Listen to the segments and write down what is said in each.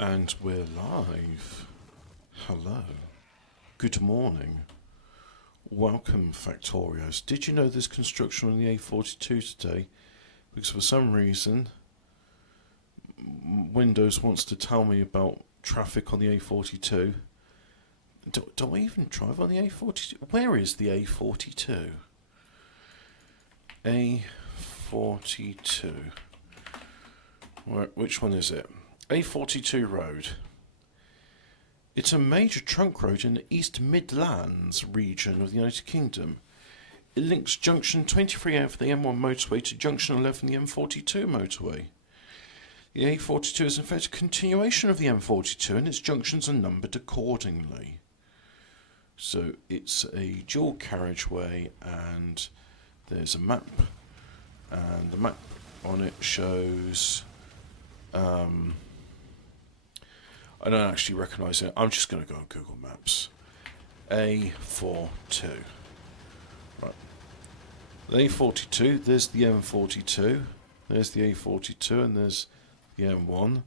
And we're live. Hello. Good morning. Welcome, Factorios. Did you know there's construction on the A42 today? Because for some reason, Windows wants to tell me about traffic on the A42. Do I even drive on the A42? Where is the A42? A42. Which one is it? A42 Road. It's a major trunk road in the East Midlands region of the United Kingdom. It links junction 23A of the M1 motorway to junction 11 of the M42 motorway. The A42 is in fact a continuation of the M42 and its junctions are numbered accordingly. So it's a dual carriageway and there's a map, and the map on it shows I don't actually recognise it. I'm just going to go on Google Maps. A42. Right. The A42, there's the M42, there's the A42, and there's the M1.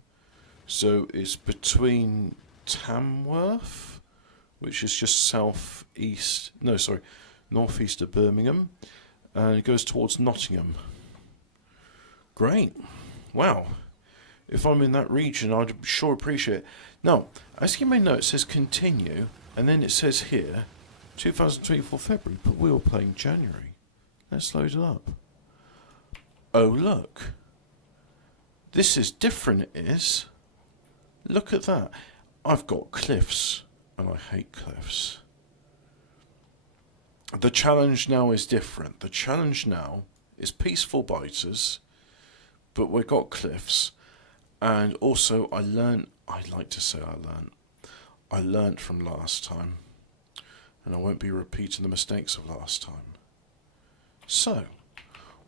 So it's between Tamworth, which is just northeast of Birmingham, and it goes towards Nottingham. Great. Wow. If I'm in that region, I'd sure appreciate it. Now, as you may know, it says continue, and then it says here, 2024 February, but we were playing January. Let's load it up. Oh, look. This is different, it is. Look at that. I've got cliffs, and I hate cliffs. The challenge now is different. The challenge now is peaceful biters, but we've got cliffs. And also, I learnt from last time, and I won't be repeating the mistakes of last time. So,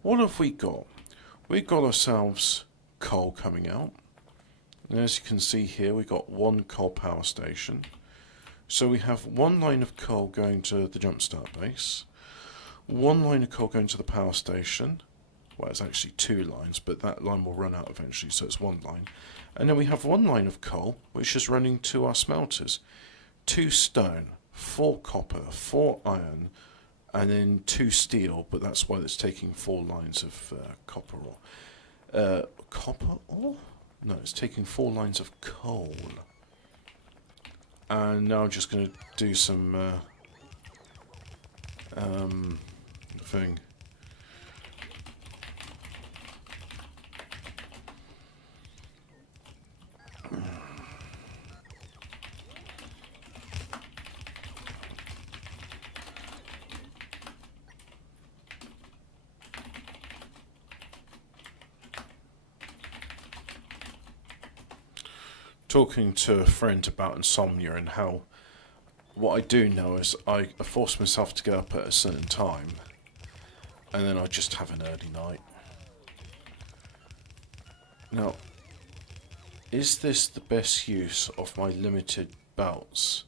what have we got? We've got ourselves coal coming out. And as you can see here, we've got one coal power station. So we have one line of coal going to the jumpstart base, one line of coal going to the power station. Well, it's actually two lines, but that line will run out eventually, so it's one line. And then we have one line of coal, which is running to our smelters. 2 stone, 4 copper, 4 iron, and then 2 steel, but that's why it's taking 4 lines of copper ore. Copper ore? No, it's taking 4 lines of coal. And now I'm just going to do some thing. Talking to a friend about insomnia and how what I do know is I force myself to get up at a certain time and then I just have an early night. Now, is this the best use of my limited bouts?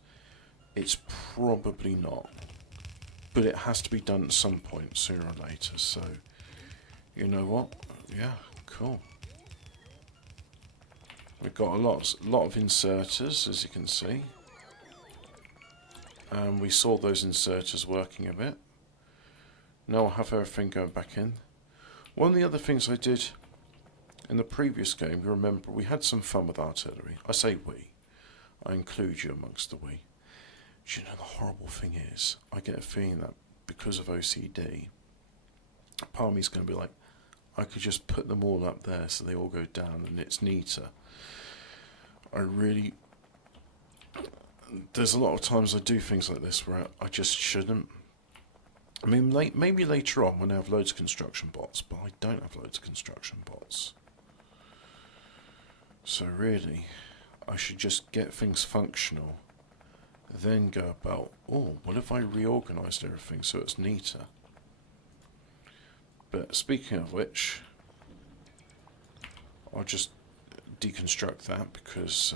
It's probably not, but it has to be done at some point sooner or later, so you know what? Yeah, cool. We've got a lot of inserters, as you can see. And we saw those inserters working a bit. Now I'll have everything going back in. One of the other things I did in the previous game, you remember, we had some fun with artillery. I say we. I include you amongst the we. Do you know the horrible thing is, I get a feeling that because of OCD, part of me is going to be like, I could just put them all up there so they all go down and it's neater. There's a lot of times I do things like this where I just shouldn't. I mean, maybe later on when I have loads of construction bots, but I don't have loads of construction bots. So really, I should just get things functional, then go about, oh, what if I reorganised everything so it's neater? But speaking of which, I'll just deconstruct that because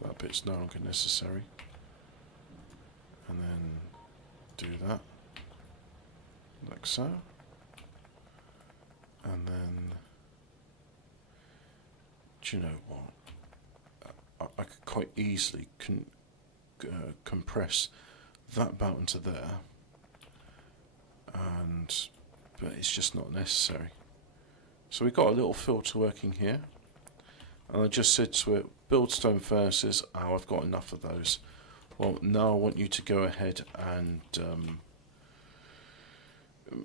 that bit's no longer necessary, and then do that like so, and then do you know what, I could quite easily compress that button to there, but it's just not necessary. So we've got a little filter working here, and I just said to it, build stone furnaces. Oh, I've got enough of those. Well, now I want you to go ahead and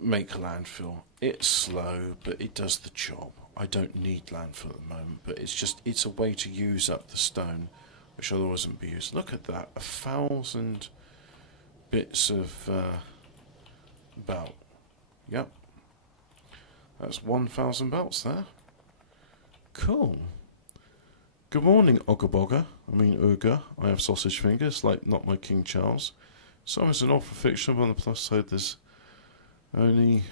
make a landfill. It's slow, but it does the job. I don't need landfill at the moment, but it's a way to use up the stone, which otherwise wouldn't be used. Look at that, 1,000 bits of belt. Yep, that's 1,000 belts there. Cool. Good morning, Ogabogger. Uga. I have sausage fingers, like not my King Charles. So as an offer fiction, but on the plus side, there's only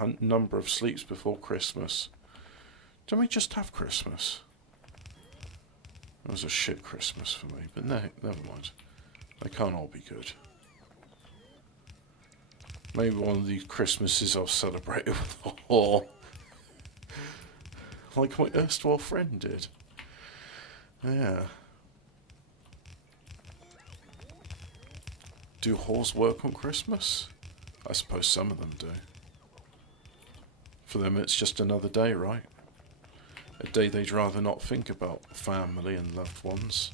a number of sleeps before Christmas. Don't we just have Christmas? It was a shit Christmas for me, but no, never mind. They can't all be good. Maybe one of these Christmases I'll celebrate with a whore. Like my erstwhile friend did. Yeah. Do whores work on Christmas? I suppose some of them do. For them it's just another day, right? A day they'd rather not think about family and loved ones.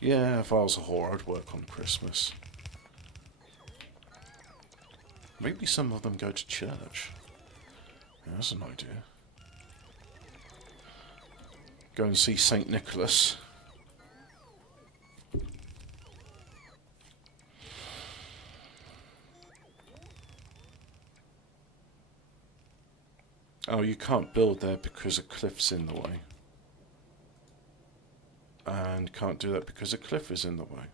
Yeah, if I was a whore I'd work on Christmas. Maybe some of them go to church. Yeah, that's an idea. Go and see St. Nicholas. Oh, you can't build there because a cliff's in the way. And can't do that because a cliff is in the way.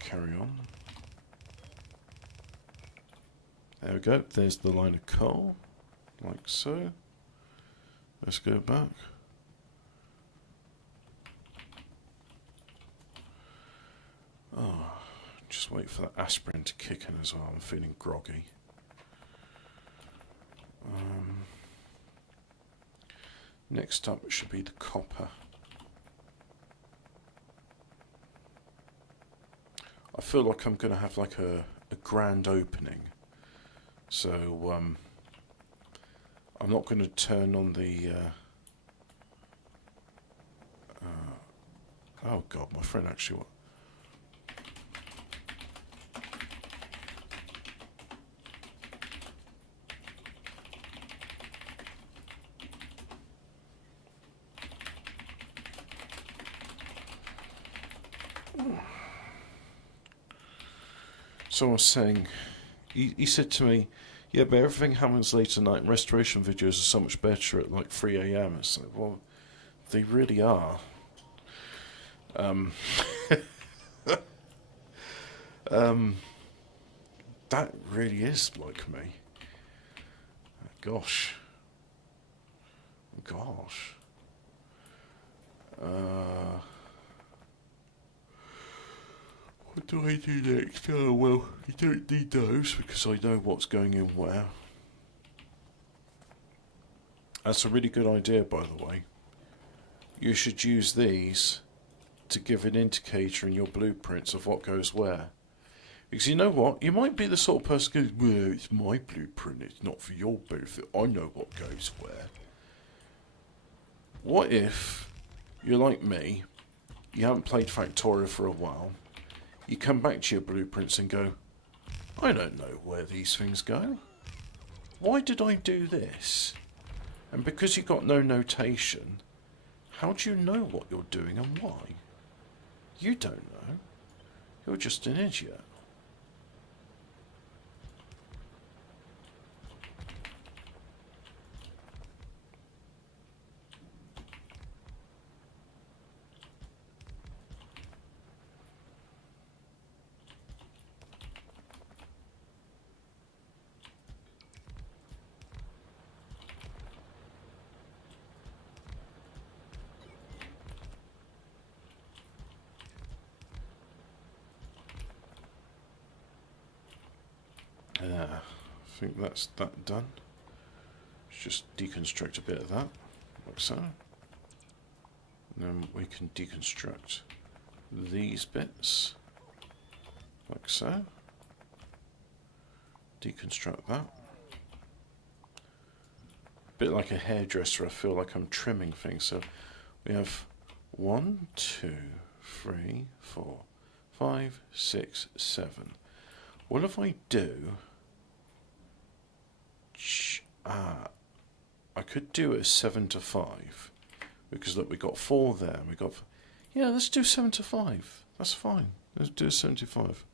Carry on. There we go. There's the line of coal, like so. Let's go back. Oh, just wait for that aspirin to kick in as well. I'm feeling groggy. Next up should be the copper. I feel like I'm going to have like a grand opening, so I'm not going to turn on the oh god, my friend actually someone was saying, he said to me, yeah, but everything happens late at night and restoration videos are so much better at like 3 AM. It's like, well, they really are. That really is like me. Gosh. What do I do next? Oh, well, you don't need those because I know what's going in where. That's a really good idea, by the way. You should use these to give an indicator in your blueprints of what goes where. Because you know what? You might be the sort of person who goes, well, it's my blueprint, it's not for your benefit. I know what goes where. What if you're like me, you haven't played Factorio for a while, you come back to your blueprints and go, I don't know where these things go. Why did I do this? And because you've got no notation, how do you know what you're doing and why? You don't know. You're just an idiot. think that's that done. Let's just deconstruct a bit of that, like so. And then we can deconstruct these bits, like so. Deconstruct that. A bit like a hairdresser, I feel like I'm trimming things. So we have 1, 2, 3, 4, 5, 6, 7. What if I do... I could do a 7 to 5. Because look, we got 4 there. And we got... Yeah, let's do 7 to 5. That's fine. Let's do a 75.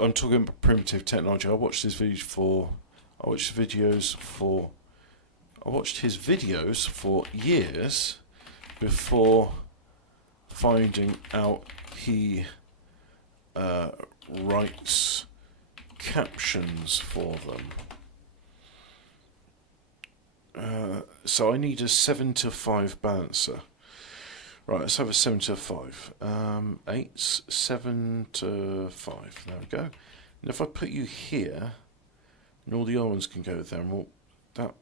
I'm talking about primitive technology. I watched his videos for years before finding out he writes captions for them. So I need a 7 to 5 balancer. Right, let's have a 7 to 5. 8, 7 to 5. There we go. And if I put you here, and all the other ones can go there, and that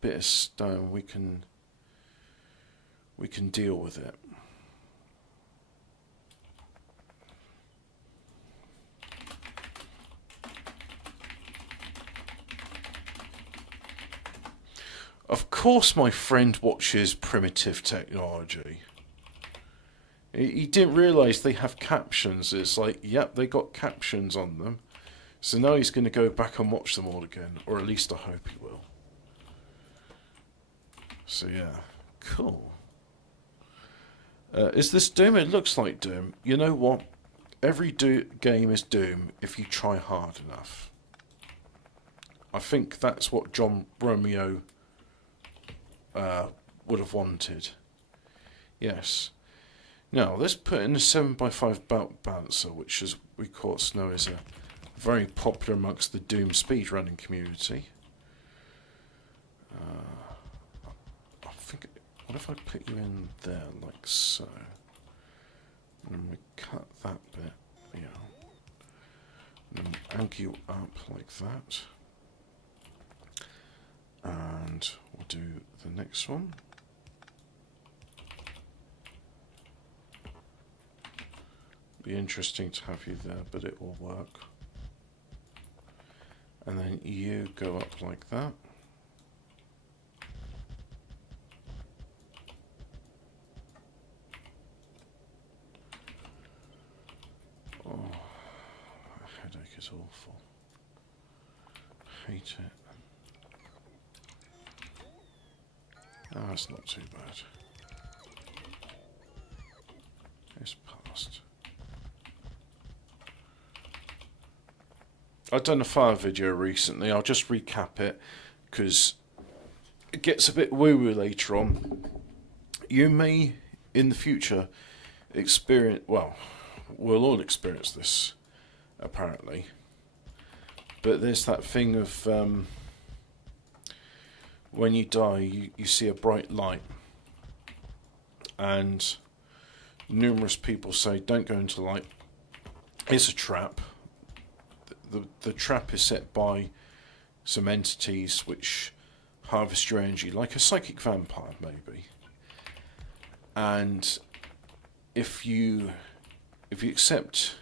bit of stone, we can deal with it. Of course my friend watches primitive technology. He didn't realise they have captions. It's like, yep, they got captions on them. So now he's going to go back and watch them all again. Or at least I hope he will. So yeah, cool. Is this Doom? It looks like Doom. You know what? Every game is Doom if you try hard enough. I think that's what John Romeo would have wanted. Yes. Now, let's put in a 7x5 belt balancer, which is we know is a very popular amongst the Doom speedrunning community. I think, what if I put you in there like so? And we cut that bit, yeah. And then we angle you up like that. And we'll do the next one. Be interesting to have you there, but it will work. And then you go up like that. Oh, that headache is awful. Hate it. Oh, that's not too bad. It's past. I've done a fire video recently. I'll just recap it because it gets a bit woo-woo later on. You may, in the future, experience... Well, we'll all experience this, apparently. But there's that thing of... when you die, you see a bright light. And numerous people say, don't go into light. It's a trap. The trap is set by some entities which harvest your energy, like a psychic vampire, maybe. And if you accept,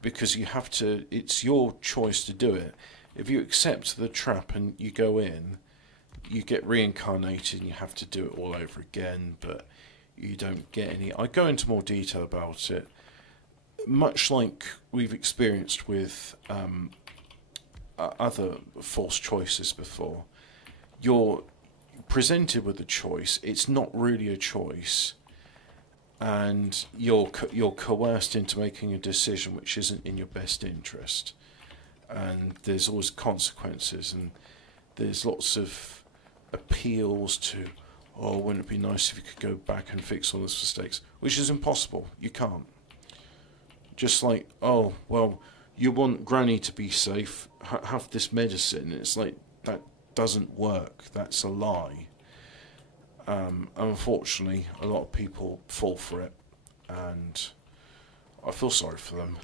because you have to, it's your choice to do it. If you accept the trap and you go in, you get reincarnated and you have to do it all over again, but you don't get any... I go into more detail about it. Much like we've experienced with other false choices before, you're presented with a choice, it's not really a choice, and you're coerced into making a decision which isn't in your best interest. And there's always consequences, and there's lots of appeals to, oh, wouldn't it be nice if you could go back and fix all those mistakes, which is impossible. You can't. Just like, oh, well, you want Granny to be safe, have this medicine. It's like, that doesn't work. That's a lie. Unfortunately, a lot of people fall for it, and I feel sorry for them.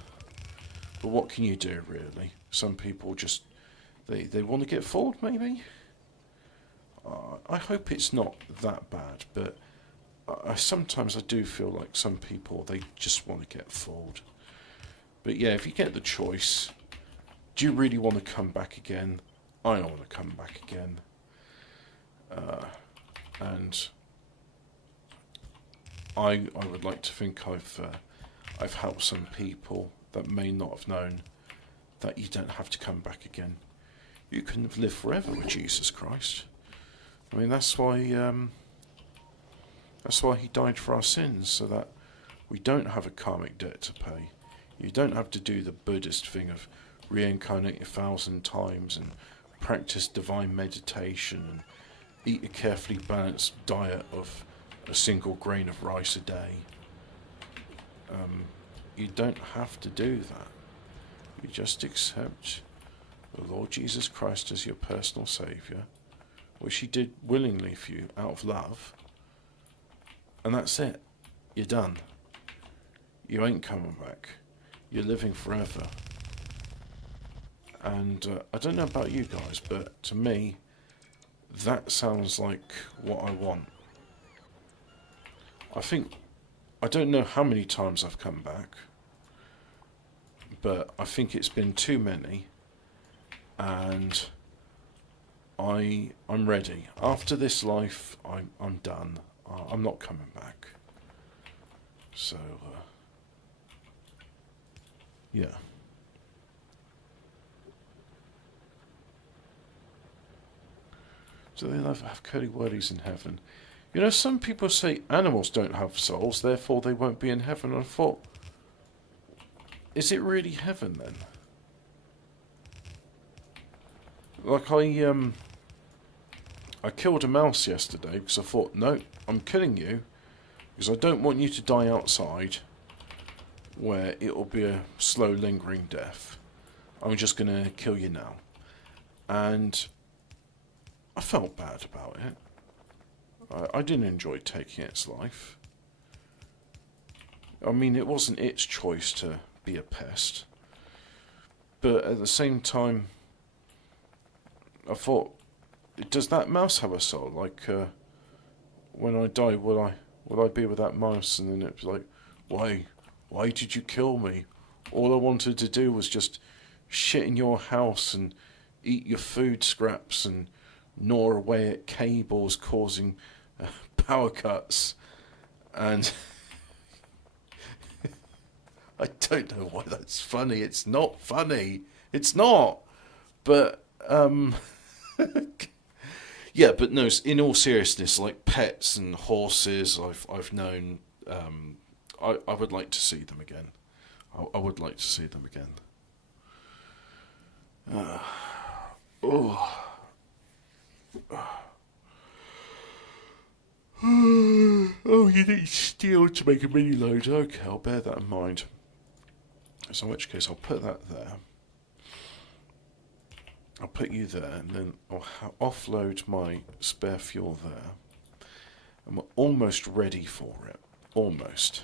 But what can you do, really? Some people just, they want to get fooled, maybe? I hope it's not that bad, but sometimes I do feel like some people, they just want to get fooled. But yeah, if you get the choice, do you really want to come back again? I don't want to come back again. And I would like to think I've helped some people that may not have known that you don't have to come back again. You can live forever with Jesus Christ. I mean, that's why he died for our sins, so that we don't have a karmic debt to pay. You don't have to do the Buddhist thing of reincarnate 1,000 times and practice divine meditation and eat a carefully balanced diet of a single grain of rice a day. You don't have to do that. You just accept the Lord Jesus Christ as your personal saviour, which he did willingly for you out of love, and that's it. You're done. You ain't coming back. You're living forever. And I don't know about you guys, but to me, that sounds like what I want. I don't know how many times I've come back, but I think it's been too many, and I'm ready. After this life, I'm done. I'm not coming back. So, yeah. Do they have curly-wurlies in heaven? You know, some people say animals don't have souls, therefore they won't be in heaven. And I thought, is it really heaven then? Like I killed a mouse yesterday because I thought, no, I'm killing you because I don't want you to die outside where it'll be a slow lingering death. I'm just going to kill you now. And I felt bad about it. I didn't enjoy taking its life. I mean, it wasn't its choice to be a pest. But at the same time, I thought, does that mouse have a soul? Like, when I die, will I be with that mouse? And then it was like, why did you kill me? All I wanted to do was just shit in your house and eat your food scraps and gnaw away at cables, causing power cuts. And I don't know why that's funny. It's not funny. It's not. But yeah, but no. In all seriousness, like pets and horses, I've known. I would like to see them again. I would like to see them again. Oh. Oh, you need steel to make a mini load. Okay, I'll bear that in mind. So in which case I'll put that there. I'll put you there, and then I'll offload my spare fuel there. And we're almost ready for it. Almost.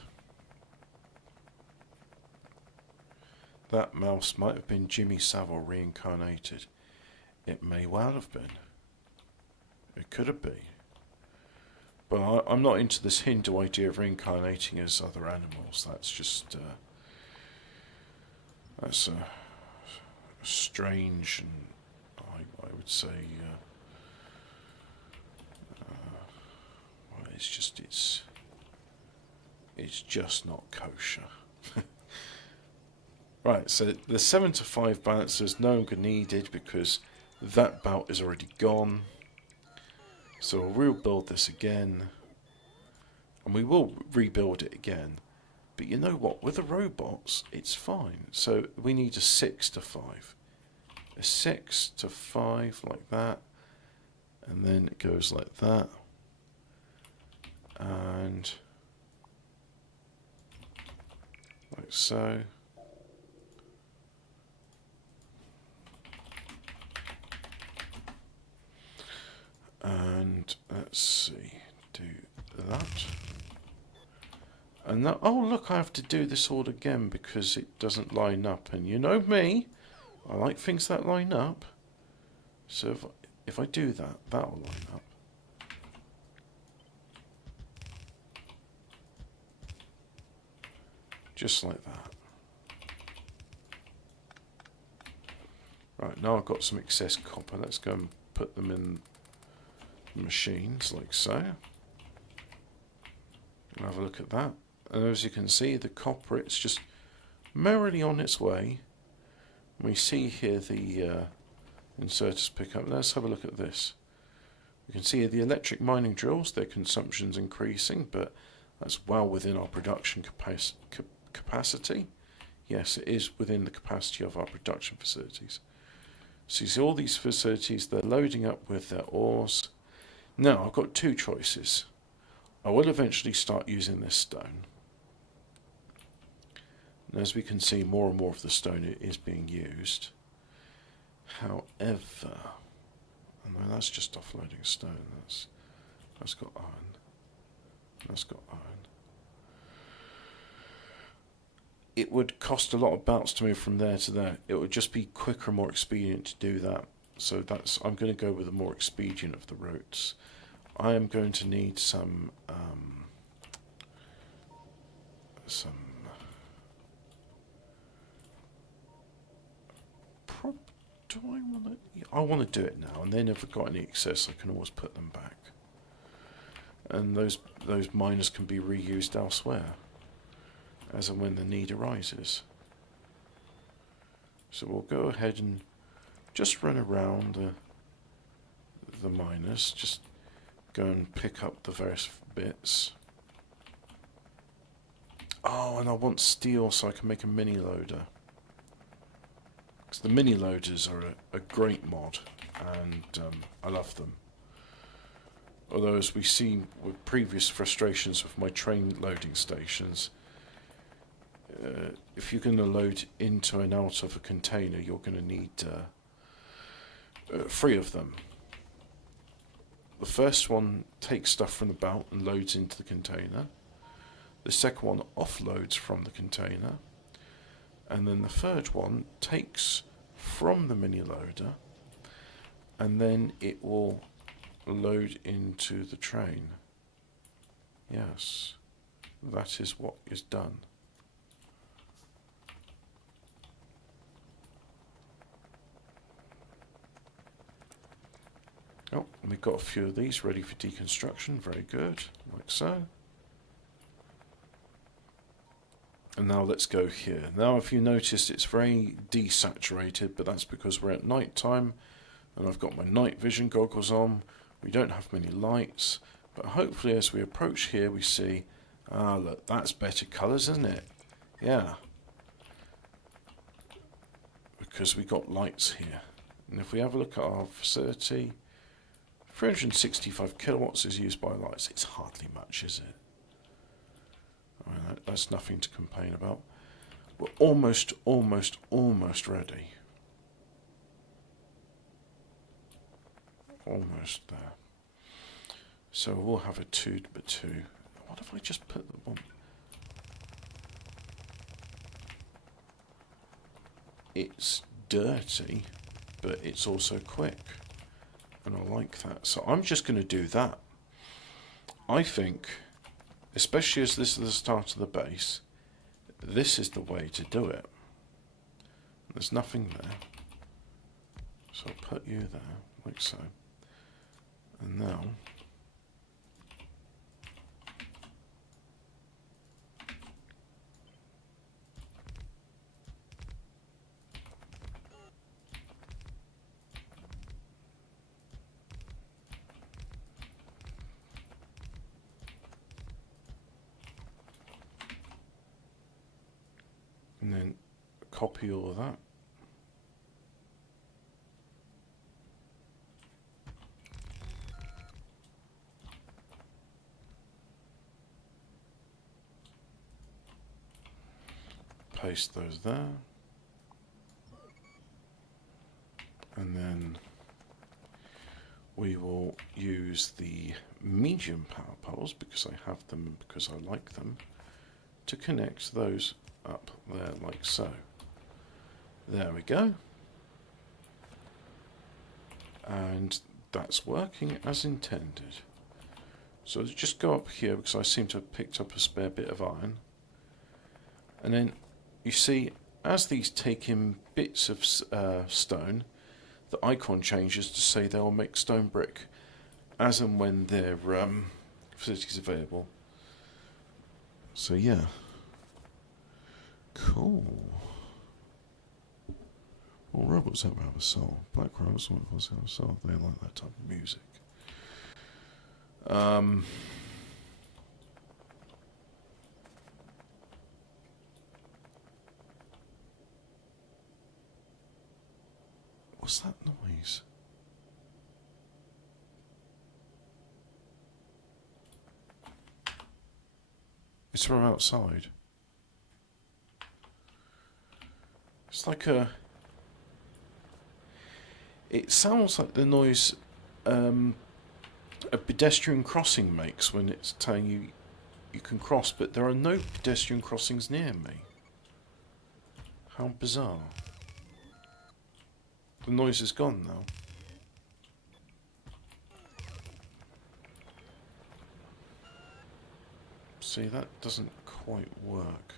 That mouse might have been Jimmy Savile reincarnated. It may well have been. It could have been. But I'm not into this Hindu idea of reincarnating as other animals. That's just that's strange, and I would say well, it's just not kosher. Right, so the 7 to 5 balancer is no longer needed because that belt is already gone. So we'll rebuild this again, and we will rebuild it again. But you know what? With the robots, it's fine. So we need a 6 to 5. A 6 to 5 like that, and then it goes like that, and like so, And let's see, do that. And now, oh look, I have to do this all again because it doesn't line up. And you know me, I like things that line up. So if I do that, that'll line up. Just like that. Right, now I've got some excess copper. Let's go and put them in the machines like so. Have a look at that. And as you can see, the copper, it's just merrily on its way. We see here the inserters pick up. Let's have a look at this. You can see the electric mining drills, their consumption's increasing, but that's well within our production capacity. Yes, it is within the capacity of our production facilities. So you see all these facilities, they're loading up with their ores. Now, I've got two choices. I will eventually start using this stone. And as we can see, more and more of the stone is being used. However, no, that's just offloading stone. That's got iron. That's got iron. It would cost a lot of belts to move from there to there. It would just be quicker and more expedient to do that. So I'm going to go with the more expedient of the routes. I am going to need some do I want to? Yeah, I want to do it now, and then if I've got any excess, I can always put them back. And those miners can be reused elsewhere, as and when the need arises. So we'll go ahead and just run around the miners, just go and pick up the various bits. Oh, and I want steel so I can make a mini loader. Because the mini loaders are a great mod, and I love them. Although, as we see with previous frustrations with my train loading stations, if you're going to load into and out of a container, you're going to need 3 of them. The first one takes stuff from the belt and loads into the container. The second one offloads from the container. And then the third one takes from the mini loader, and then it will load into the train. Yes, that is what is done. Oh, and we've got a few of these ready for deconstruction. Very good, like so. And now let's go here. Now, if you notice, it's very desaturated, but that's because we're at night time, and I've got my night vision goggles on. We don't have many lights, but hopefully as we approach here, we see, look, that's better colours, isn't it? Yeah. Because we got lights here. And if we have a look at our facility, 365 kilowatts is used by lights. It's hardly much, is it? I mean, that's nothing to complain about. We're almost ready. Almost there. So we'll have a 2x2. What if I just put the one? It's dirty, but it's also quick. And I like that. So I'm just going to do that. I think, especially as this is the start of the base, this is the way to do it. There's nothing there. So I'll put you there, like so. And now, and then copy all of that. Paste those there. And then we will use the medium power poles, because I have them, because I like them, to connect those up there like so. There we go. And that's working as intended. So let's just go up here, because I seem to have picked up a spare bit of iron. And then you see, as these take in bits of stone, the icon changes to say they'll make stone brick as and when their facilities available. So yeah, cool. Well, robots have a soul. Black robots have a soul. They like that type of music. What's that noise? It's from outside. It's like a... It sounds like the noise a pedestrian crossing makes when it's telling you you can cross, but there are no pedestrian crossings near me. How bizarre. The noise is gone now. See, that doesn't quite work.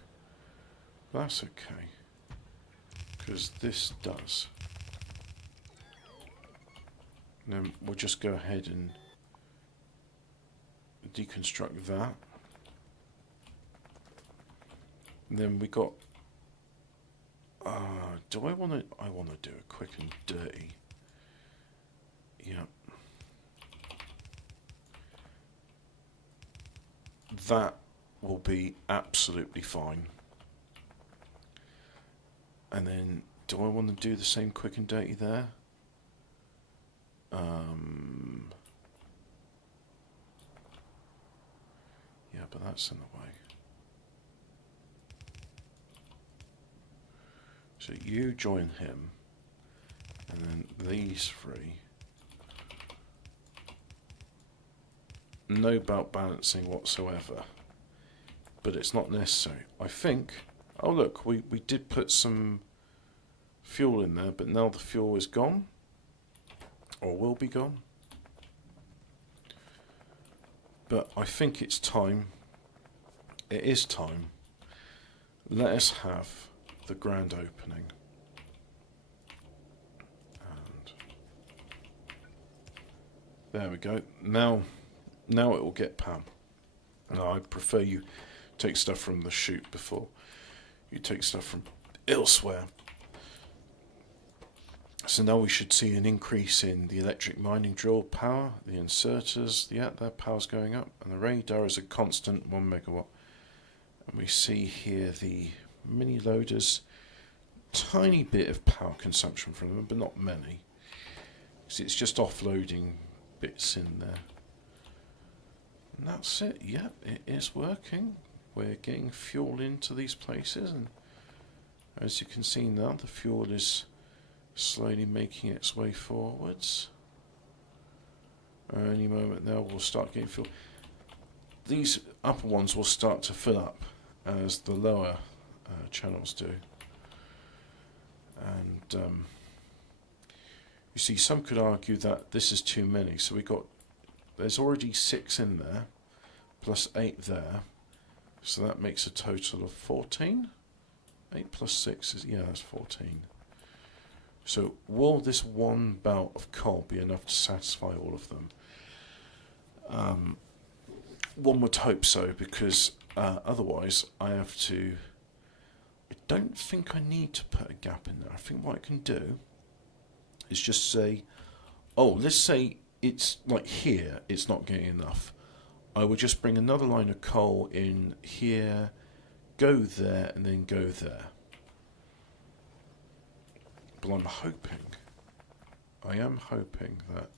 That's okay, because this does. And then we'll just go ahead and deconstruct that. And then we got... do I want to... I want to do it quick and dirty. Yep. That will be absolutely fine. And then, do I want to do the same quick and dirty there? Yeah, but that's in the way. So you join him, and then these three. No belt balancing whatsoever, but it's not necessary. I think, oh look, we did put some fuel in there, but now the fuel is gone, or will be gone. But I think it's time, it is time, let us have the grand opening. And there we go. Now it will get Pam. Now I prefer you take stuff from the chute before you take stuff from elsewhere. So now we should see an increase in the electric mining drill power, the inserters, yeah, their power's going up, and the radar is a constant 1 megawatt. And we see here the mini loaders, tiny bit of power consumption from them, but not many, because it's just offloading bits in there. And that's it. Yep, it is working. We're getting fuel into these places, and as you can see now, the fuel is slowly making its way forwards. Any moment now we'll start getting fuel. These upper ones will start to fill up as the lower channels do. And you see, some could argue that this is too many. So there's already 6 in there, plus 8 there. So that makes a total of 14. 8 plus 6 is, yeah, that's 14. So will this one belt of coal be enough to satisfy all of them? One would hope so, because otherwise I have to... I don't think I need to put a gap in there. I think what I can do is just say, oh, let's say it's like here, it's not getting enough. I would just bring another line of coal in here, go there, and then go there. But I'm hoping, I am hoping that,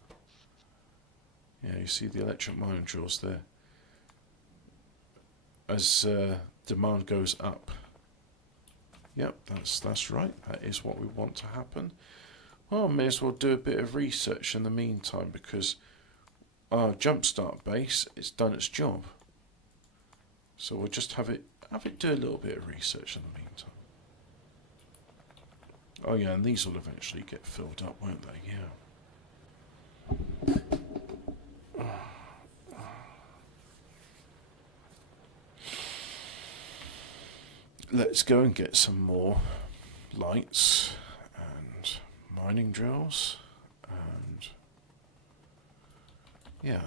yeah, you see the electric mining drills there. As demand goes up. Yep, that's right. That is what we want to happen. Well, I may as well do a bit of research in the meantime, because our jumpstart base, it's done its job. So we'll just have it do a little bit of research in the meantime. Oh yeah, and these will eventually get filled up, won't they? Yeah. Let's go and get some more lights and mining drills, and yeah,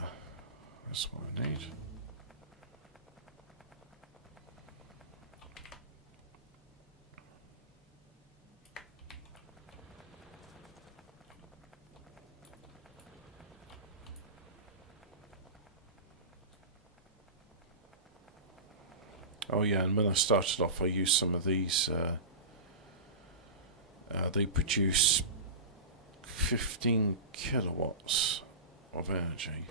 that's what I need. Oh yeah, and when I started off I used some of these, they produce 15 kilowatts of energy.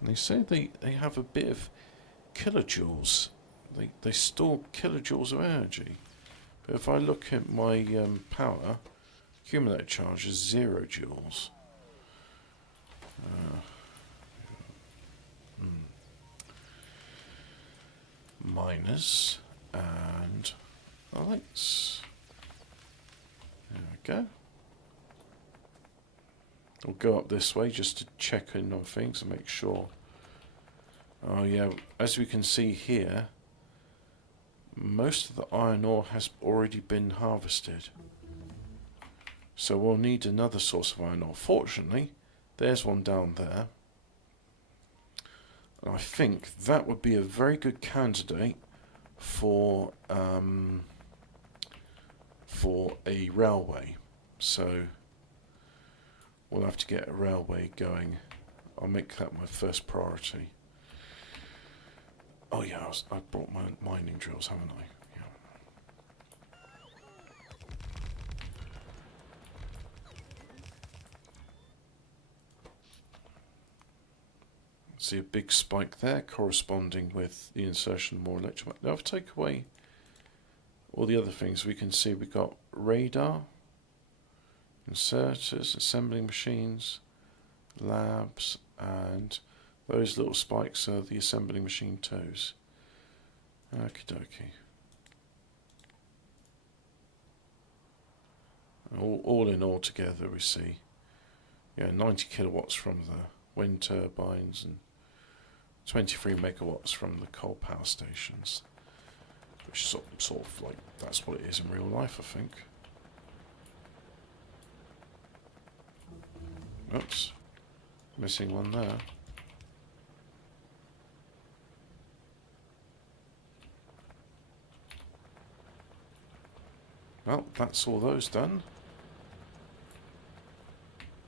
And they say they have a bit of kilojoules. They store kilojoules of energy. But if I look at my power, accumulator charge is 0 joules. Miners and lights. There we go. We'll go up this way just to check in on things and make sure. Oh yeah, as we can see here, most of the iron ore has already been harvested. So we'll need another source of iron ore. Fortunately, there's one down there. And I think that would be a very good candidate for a railway. So we'll have to get a railway going. I'll make that my first priority. Oh yeah, I brought my mining drills, haven't I? Yeah. See a big spike there corresponding with the insertion of more electromagnetic. Now if I take away all the other things, we can see we've got radar, inserters, assembling machines, labs, and those little spikes are the assembling machine toes. Okie dokie. All in all together we see 90 kilowatts from the wind turbines and 23 megawatts from the coal power stations, which is sort of like, that's what it is in real life, I think. Oops, missing one there. Well, that's all those done.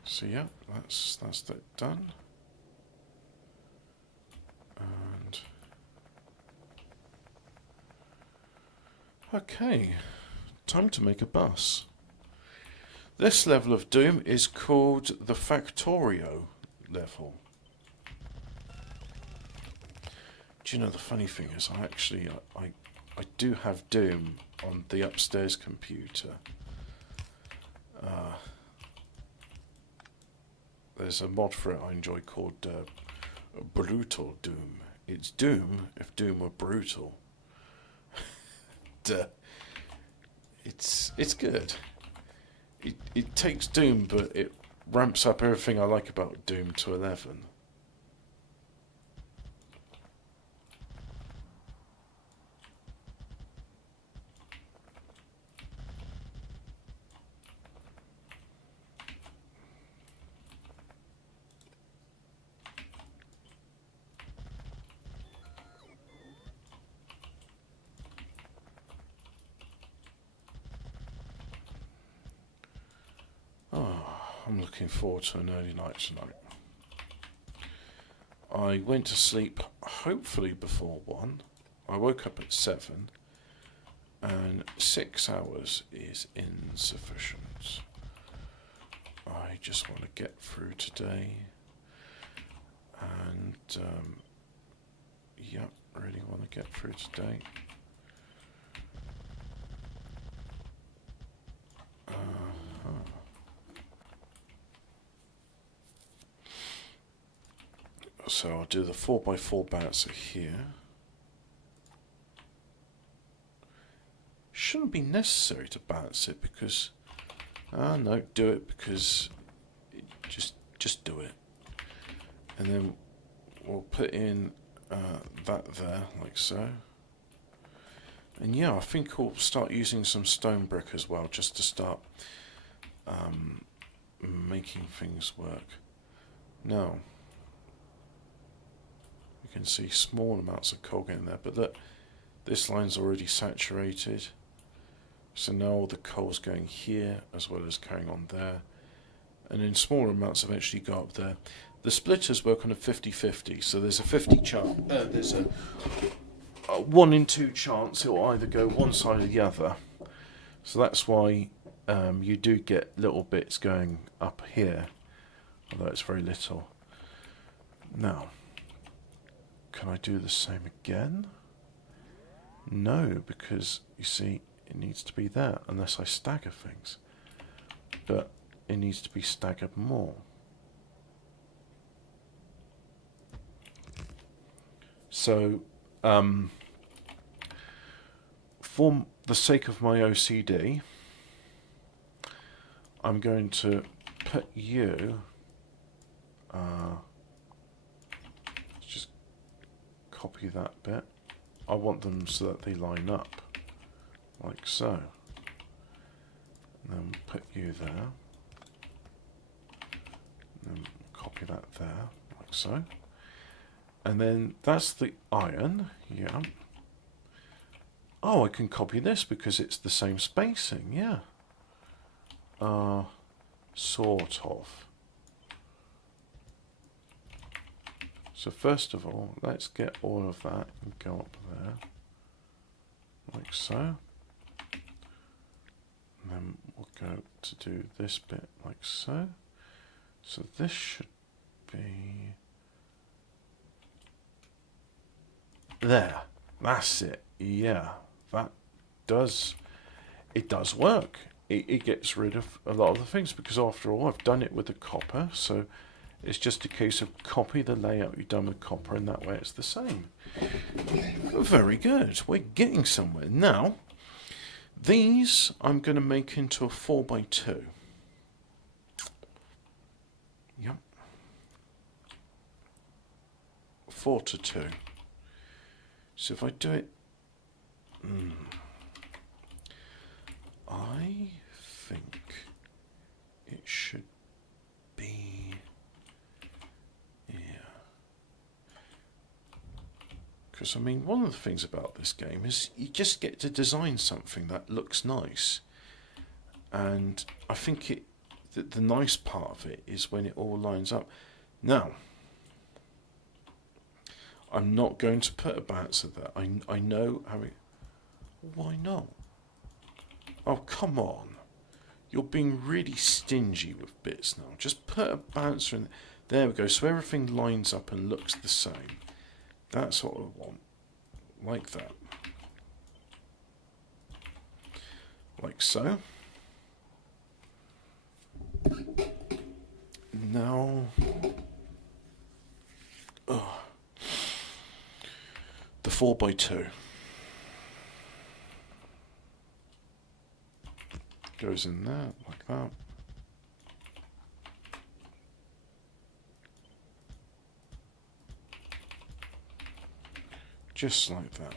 So yeah, that's that done. And okay, time to make a bus. This level of Doom is called the Factorio level. Do you know, the funny thing is, I do have Doom on the upstairs computer. There's a mod for it I enjoy called Brutal Doom. It's Doom if Doom were brutal. It's good. It takes Doom, but it ramps up everything I like about Doom to 11. I'm looking forward to an early night tonight. I went to sleep hopefully before 1. I woke up at 7, and 6 hours is insufficient. I just want to get through today, and yeah, really want to get through today. So I'll do the 4x4 bouncer here. Shouldn't be necessary to bounce it because... no, do it because... Just do it. And then we'll put in that there, like so. And yeah, I think we'll start using some stone brick as well, just to start making things work. Now, you can see small amounts of coal in there, but look, this line's already saturated. So now all the coal's going here as well as going on there. And in smaller amounts eventually go up there. The splitters work on a 50-50, so there's a 50 chance, there's a 1 in 2 chance it will either go one side or the other. So that's why you do get little bits going up here, although it's very little. Now, can I do the same again? No, because you see it needs to be there unless I stagger things, but it needs to be staggered more. So for the sake of my OCD, I'm going to put you, just copy that bit. I want them so that they line up, like so. And then put you there. And then copy that there, like so. And then that's the iron, yeah. Oh, I can copy this because it's the same spacing, yeah. Sort of. So first of all, let's get all of that and go up there, like so. And then we'll go to do this bit like so. So this should be there. That's it. Yeah, that does. It does work. It gets rid of a lot of the things because after all, I've done it with the copper. So it's just a case of copy the layout you've done with copper, and that way it's the same. Very good. We're getting somewhere now. These I'm going to make into a 4x2. Yep. 4 to 2. So if I do it, I think it should be here. Because I mean, one of the things about this game is you just get to design something that looks nice, and I think the nice part of it is when it all lines up. Now, I'm not going to put a bouncer there. I know how it... Why not? Oh, come on. You're being really stingy with bits now. Just put a bouncer in. There we go. So everything lines up and looks the same. That's what I want. Like that. Like so. Now... Oh. The 4x2 goes in there like that. Just like that.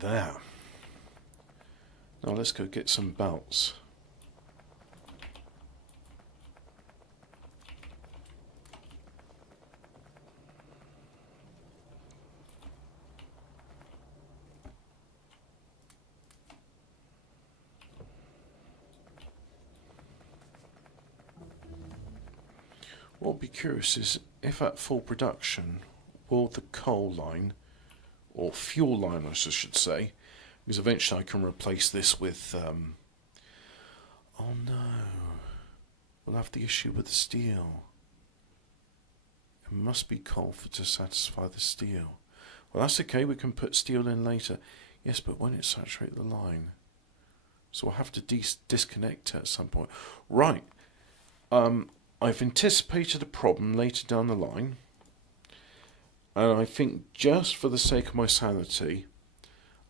There. Now let's go get some belts. What would be curious is if at full production, will the coal line, or fuel line I should say, because eventually I can replace this with, oh no, we'll have the issue with the steel. It must be coal to satisfy the steel. Well, that's okay, we can put steel in later. Yes, but when it saturates the line, so we'll have to disconnect it at some point. Right, I've anticipated a problem later down the line, and I think just for the sake of my sanity,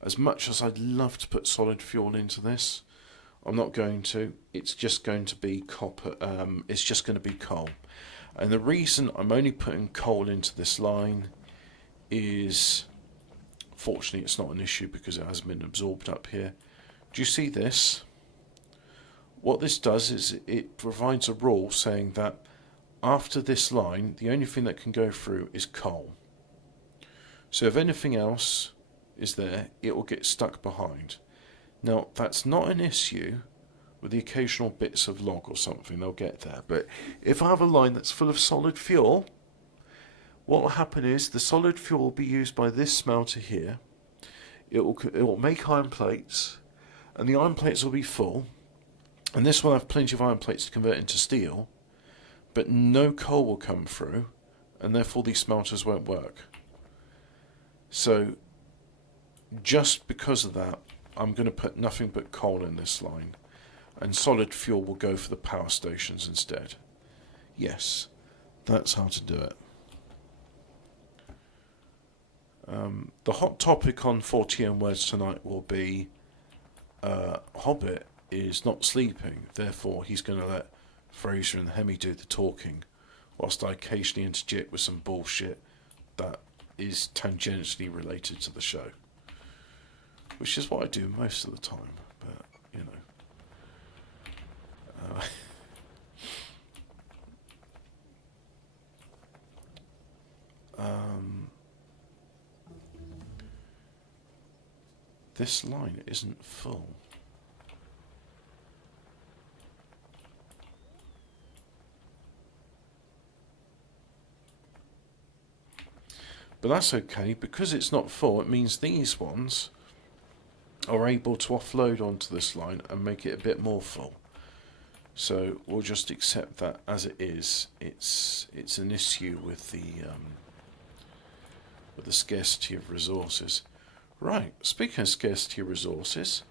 as much as I'd love to put solid fuel into this, I'm not going to. It's just going to be copper. It's just going to be coal, and the reason I'm only putting coal into this line is, fortunately, it's not an issue because it hasn't been absorbed up here. Do you see this? What this does is it provides a rule saying that after this line, the only thing that can go through is coal. So if anything else is there, it will get stuck behind. Now, that's not an issue with the occasional bits of log or something, they'll get there. But if I have a line that's full of solid fuel, what will happen is the solid fuel will be used by this smelter here. It will make iron plates, and the iron plates will be full, and this will have plenty of iron plates to convert into steel, but no coal will come through, and therefore these smelters won't work. So just because of that, I'm going to put nothing but coal in this line, and solid fuel will go for the power stations instead. Yes, that's how to do it. The hot topic on 40M words tonight will be Hobbit is not sleeping, therefore he's going to let Fraser and Hemi do the talking, whilst I occasionally interject with some bullshit that is tangentially related to the show, which is what I do most of the time, but you know. This line isn't full. But that's okay, because it's not full, it means these ones are able to offload onto this line and make it a bit more full. So we'll just accept that as it is. It's an issue with the scarcity of resources. Right, speaking of scarcity of resources,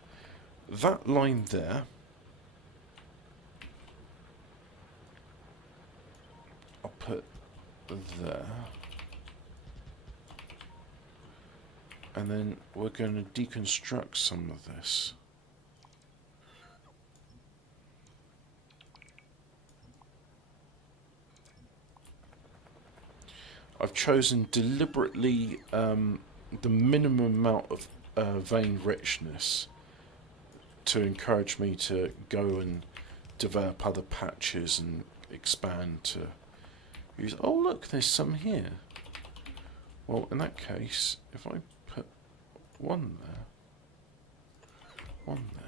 that line there, I'll put there, and then we're going to deconstruct some of this. I've chosen deliberately the minimum amount of vein richness to encourage me to go and develop other patches and expand to use. Oh look, there's some here. Well, in that case, if I put one there, one there.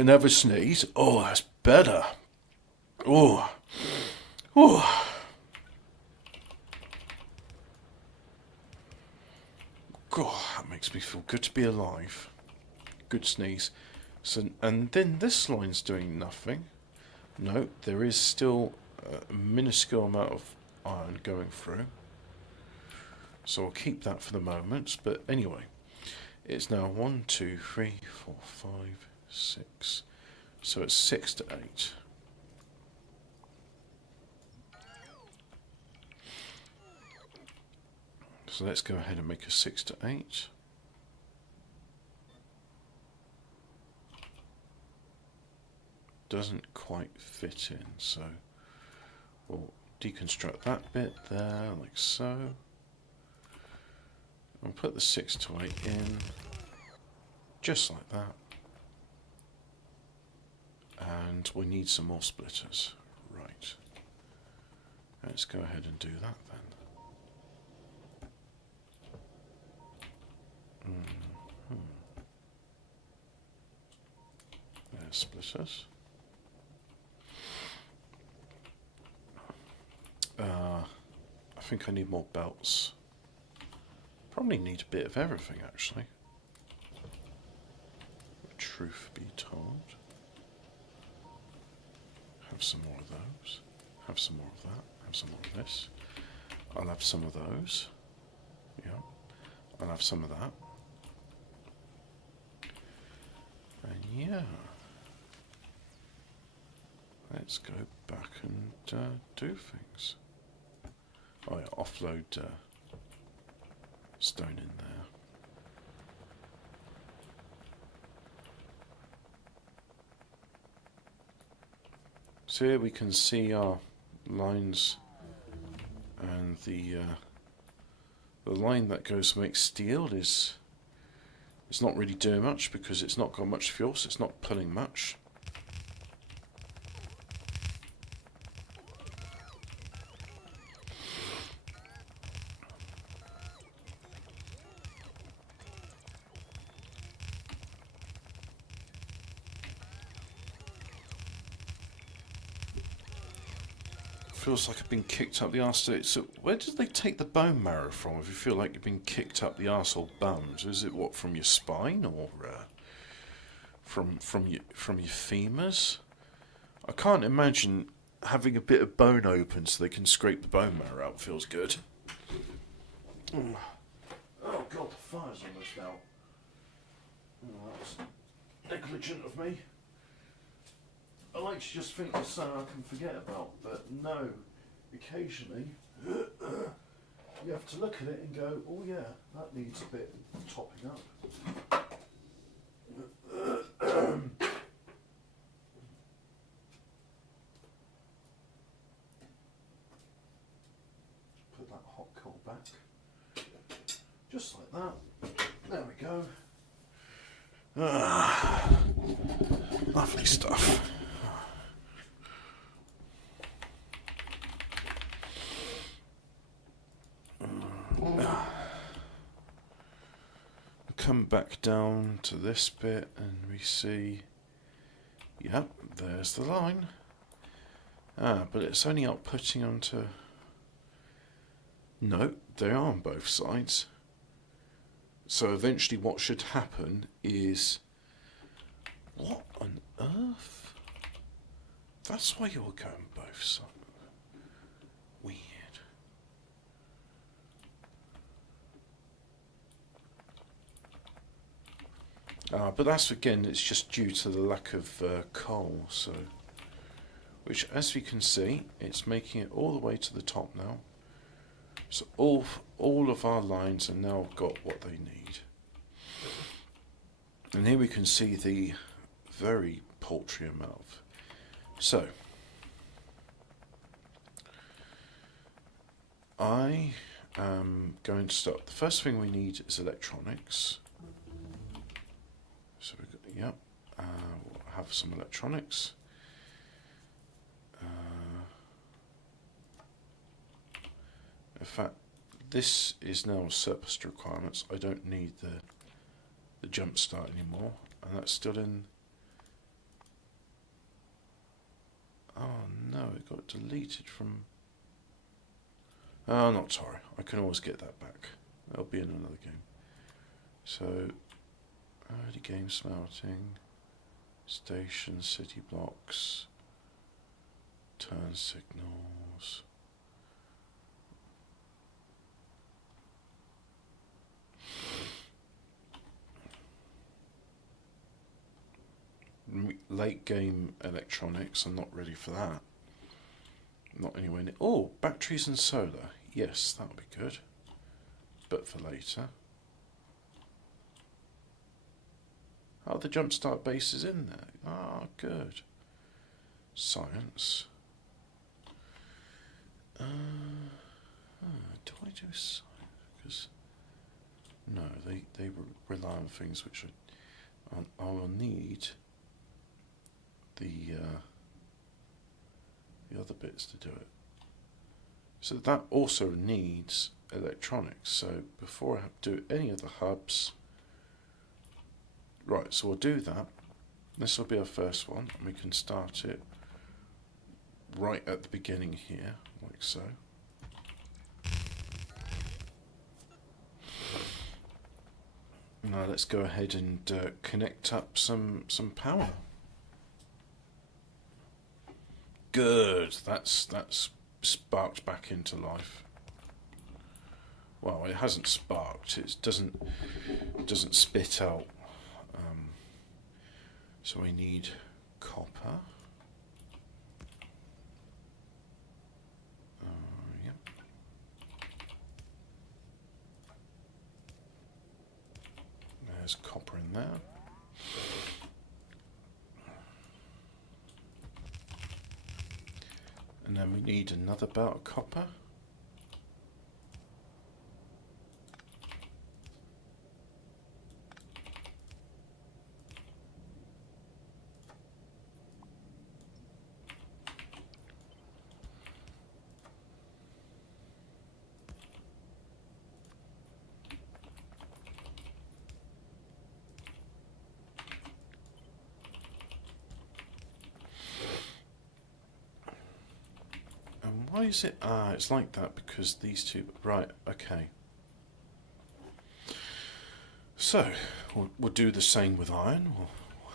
And have a sneeze. Oh, that's better. Oh, oh. God, that makes me feel good to be alive. Good sneeze. So, and then this line's doing nothing. No, there is still a minuscule amount of iron going through. So I'll keep that for the moment. But anyway, it's now 1, 2, 3, 4, 5, 6. So it's 6 to 8. So let's go ahead and make a 6 to 8. Doesn't quite fit in, so we'll deconstruct that bit there, like so. I'll put the 6 to 8 in, just like that. And we need some more splitters. Right. Let's go ahead and do that then. splitters. I think I need more belts. Probably need a bit of everything, actually. Truth be told. Have some more of those. Have some more of that. Have some more of this. I'll have some of those. Yeah. I'll have some of that. And yeah. Let's go back and do things. Oh yeah, offload stone in there. So here we can see our lines, and the line that goes to make steel is not really doing much because it's not got much fuel, so it's not pulling much. Feels like I've been kicked up the arse. So where did they take the bone marrow from if you feel like you've been kicked up the arse or bummed? Is it what, from your spine or from your femurs? I can't imagine having a bit of bone open so they can scrape the bone marrow out feels good. Oh god, the fire's almost out. Oh, that was negligent of me. I like to just think of something I can forget about, but no. Occasionally, you have to look at it and go, oh yeah, that needs a bit topping up. Put that hot coal back. Just like that. There we go. Lovely stuff. Come back down to this bit and we see, yep, there's the line. But it's only outputting onto, no, they are on both sides. So eventually what should happen is, what on earth? That's why you're going both sides. Weird. But that's, again, it's just due to the lack of coal, so, which, as we can see, it's making it all the way to the top now. So all of our lines have now got what they need. And here we can see the very paltry amount. So, I am going to start. The first thing we need is electronics. So we've got, yep, we'll have some electronics. In fact, this is now surplus to requirements. I don't need the jump start anymore, and that's still in. Oh no, it got deleted from. Oh, not sorry. I can always get that back. That'll be in another game. So. Early game smelting, station, city blocks, turn signals. Late game electronics, I'm not ready for that. Not anywhere near. Oh, batteries and solar. Yes, that would be good. But for later. Oh, the jumpstart base is in there. Ah, good. Science. Do I do science? Because no, they rely on things which I will need the other bits to do it. So that also needs electronics. So before I do any of the hubs. Right, so we'll do that. This will be our first one, and we can start it right at the beginning here, like so. Now let's go ahead and connect up some power. Good. That's sparked back into life. Well, it hasn't sparked. It doesn't spit out. So we need copper. Yep. There's copper in there. And then we need another belt of copper. Why is it? It's like that because these two. Right, okay. So, we'll do the same with iron. We'll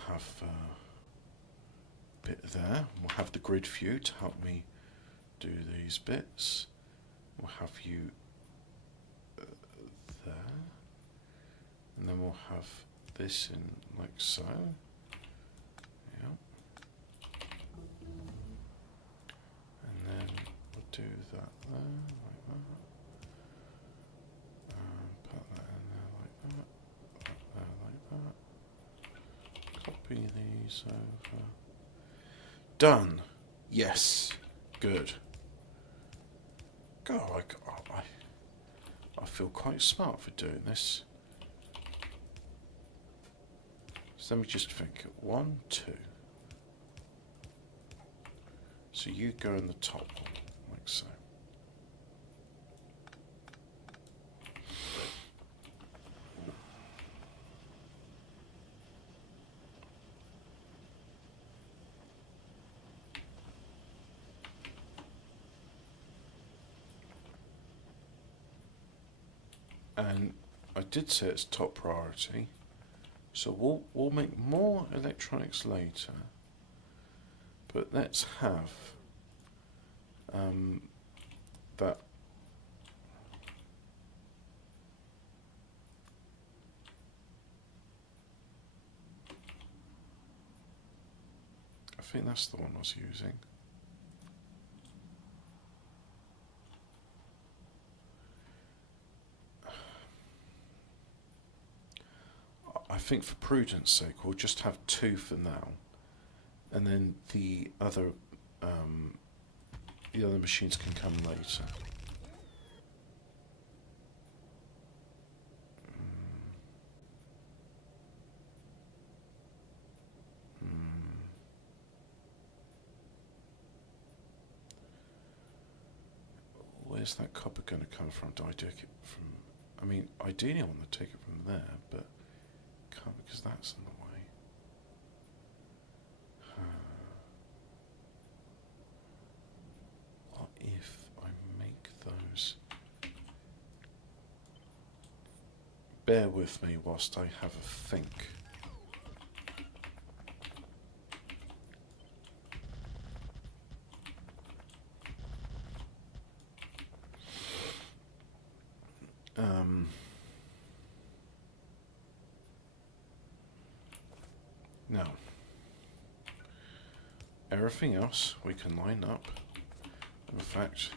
have a bit there. We'll have the grid view to help me do these bits. We'll have you there. And then we'll have this in like so. Do that there, like that. Put that in there like that. That there like that. Copy these over. Done. Yes. Good. God, I feel quite smart for doing this. So let me just think. 1, 2. So you go in the top one. So. And I did say it's top priority, so we'll make more electronics later, but let's have that I think that's the one I was using. I think for prudence sake we'll just have 2 for now, and then the other machines can come later. Where's that copper going to come from? Do I take it from... I mean, ideally I want to take it from there, but can't because that's in the way. What if I make those... Bear with me whilst I have a think. Now, everything else we can line up. In fact,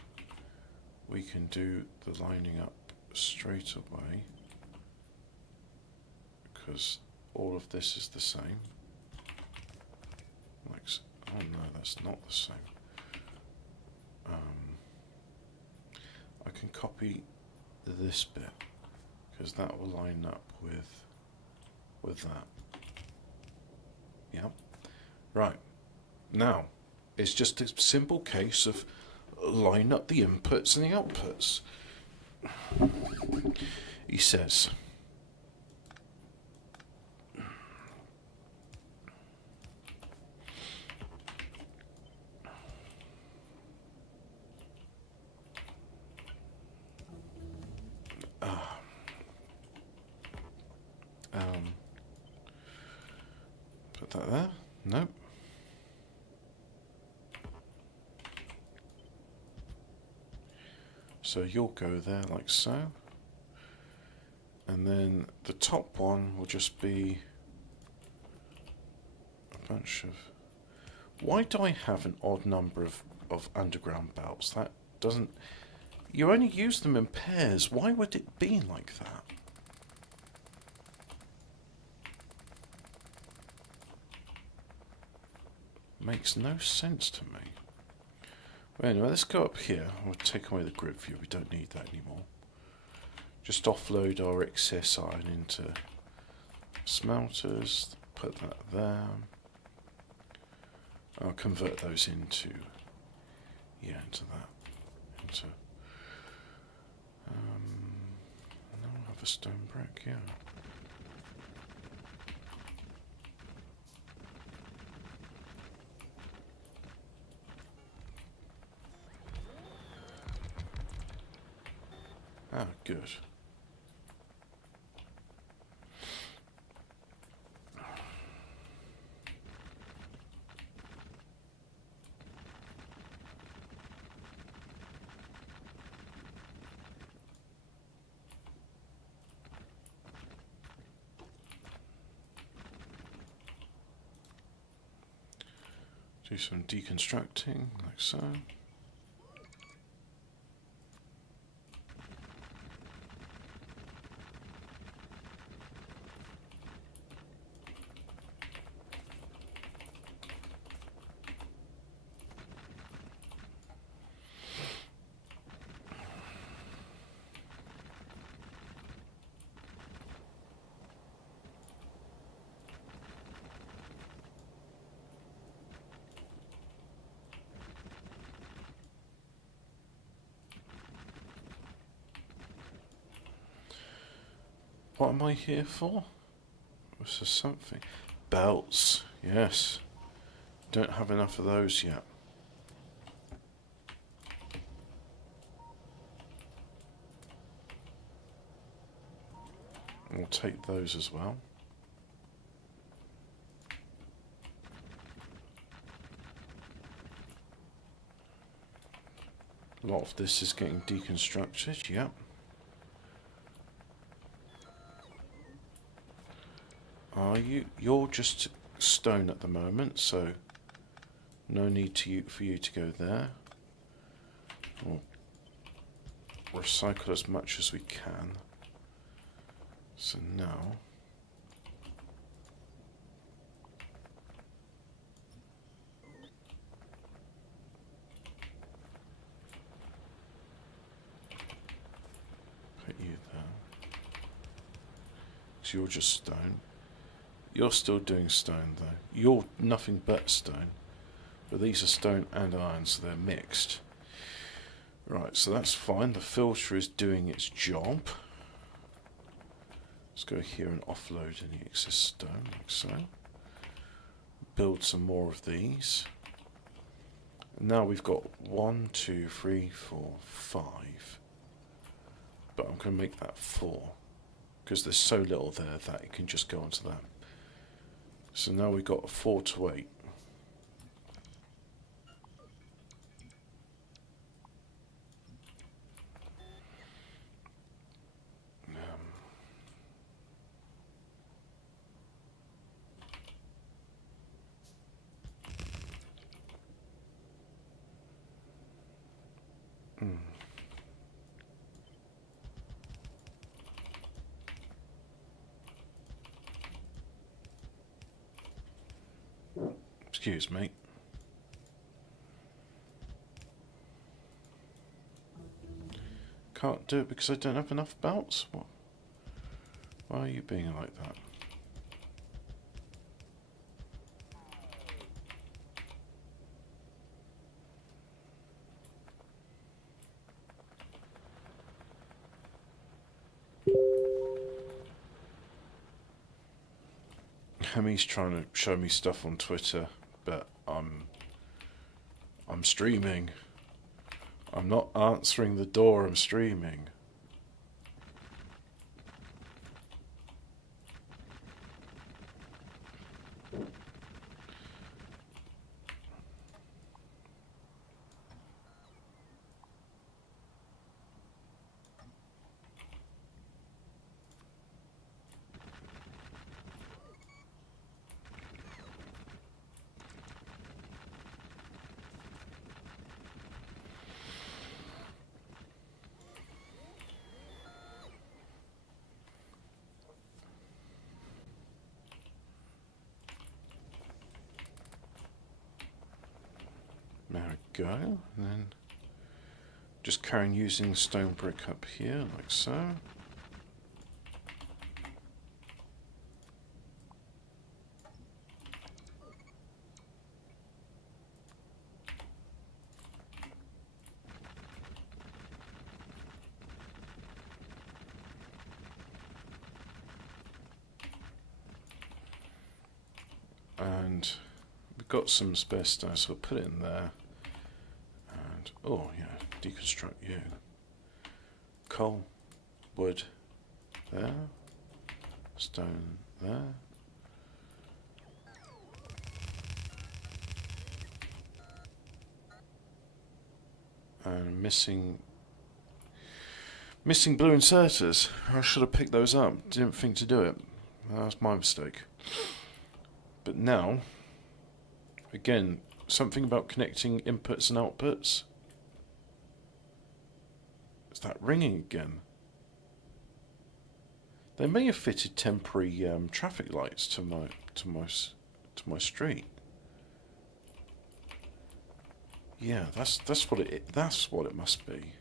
we can do the lining up straight away because all of this is the same. Like, oh no, that's not the same. I can copy this bit because that will line up with that. Yep. Right. Now, it's just a simple case of line up the inputs and the outputs. He says, Put that there. Nope. So you'll go there like so. And then the top one will just be a bunch of... Why do I have an odd number of underground belts? That doesn't... You only use them in pairs. Why would it be like that? Makes no sense to me. Well, anyway, let's go up here. We'll take away the grid view. We don't need that anymore. Just offload our excess iron into smelters. Put that there. I'll convert those into... Yeah, into that. Into... no, I'll have a stone brick, yeah. Ah, good. Do some deconstructing, like so. What am I here for? This is something. Belts, yes. Don't have enough of those yet. We'll take those as well. A lot of this is getting deconstructed, yep. You're just stone at the moment, so no need for you to go there. We'll recycle as much as we can. So now put you there. So you're just stone. You're still doing stone though. You're nothing but stone. But these are stone and iron, so they're mixed. Right, so that's fine. The filter is doing its job. Let's go here and offload any excess stone, like so. Build some more of these. And now we've got 1, 2, 3, 4, 5. But I'm going to make that 4. Because there's so little there that it can just go onto that. So now we've got a 4 to 8. Excuse me. Can't do it because I don't have enough belts? What? Why are you being like that? Hemi's trying to show me stuff on Twitter, but I'm streaming. I'm not answering the door, I'm streaming. There we go. And then just carry on using stone brick up here, like so. And we've got some spare stone, so we'll put it in there. And, oh yeah, deconstruct you. Coal, wood, there. Stone, there. And missing blue inserters. I should have picked those up. Didn't think to do it. That's my mistake. But now, again, something about connecting inputs and outputs. Is that ringing again? They may have fitted temporary traffic lights to my street. Yeah, that's what it must be.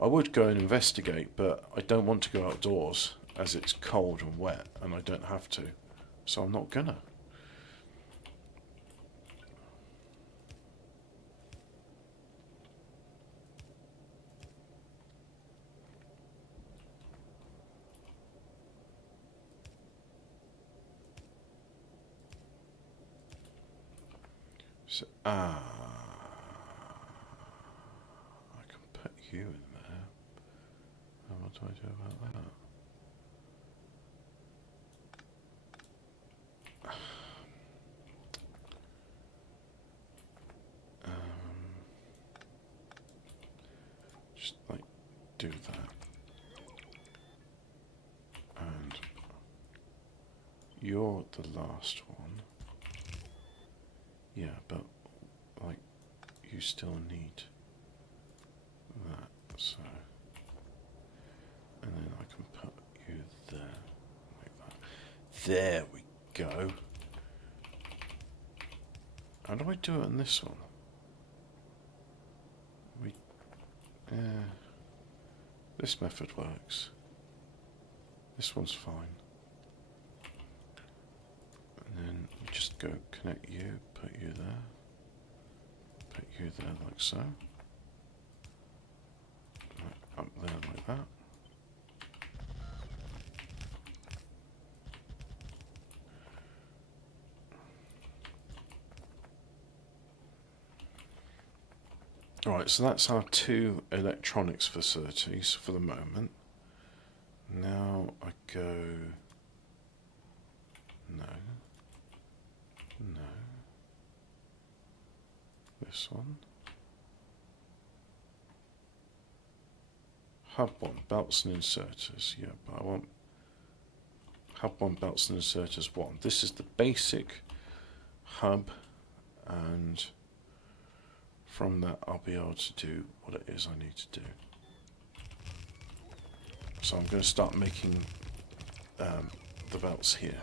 I would go and investigate, but I don't want to go outdoors as it's cold and wet, and I don't have to. So I'm not gonna. So, I can put you in there. And what do I do about that? Just like do that, and you're the last one. Yeah, but like you still need that, so, and then I can put you there like that. There we go. How do I do it on this one? This method works. This one's fine. And then you just go connect you, put you there, put you there like so. Right, up there like that. Right, so that's our two electronics facilities for the moment. Now I go, no, this one. Hub 1, belts and inserters, yeah, but I want Hub 1, belts and inserters 1. This is the basic hub, and from that I'll be able to do what it is I need to do. So I'm going to start making the belts here.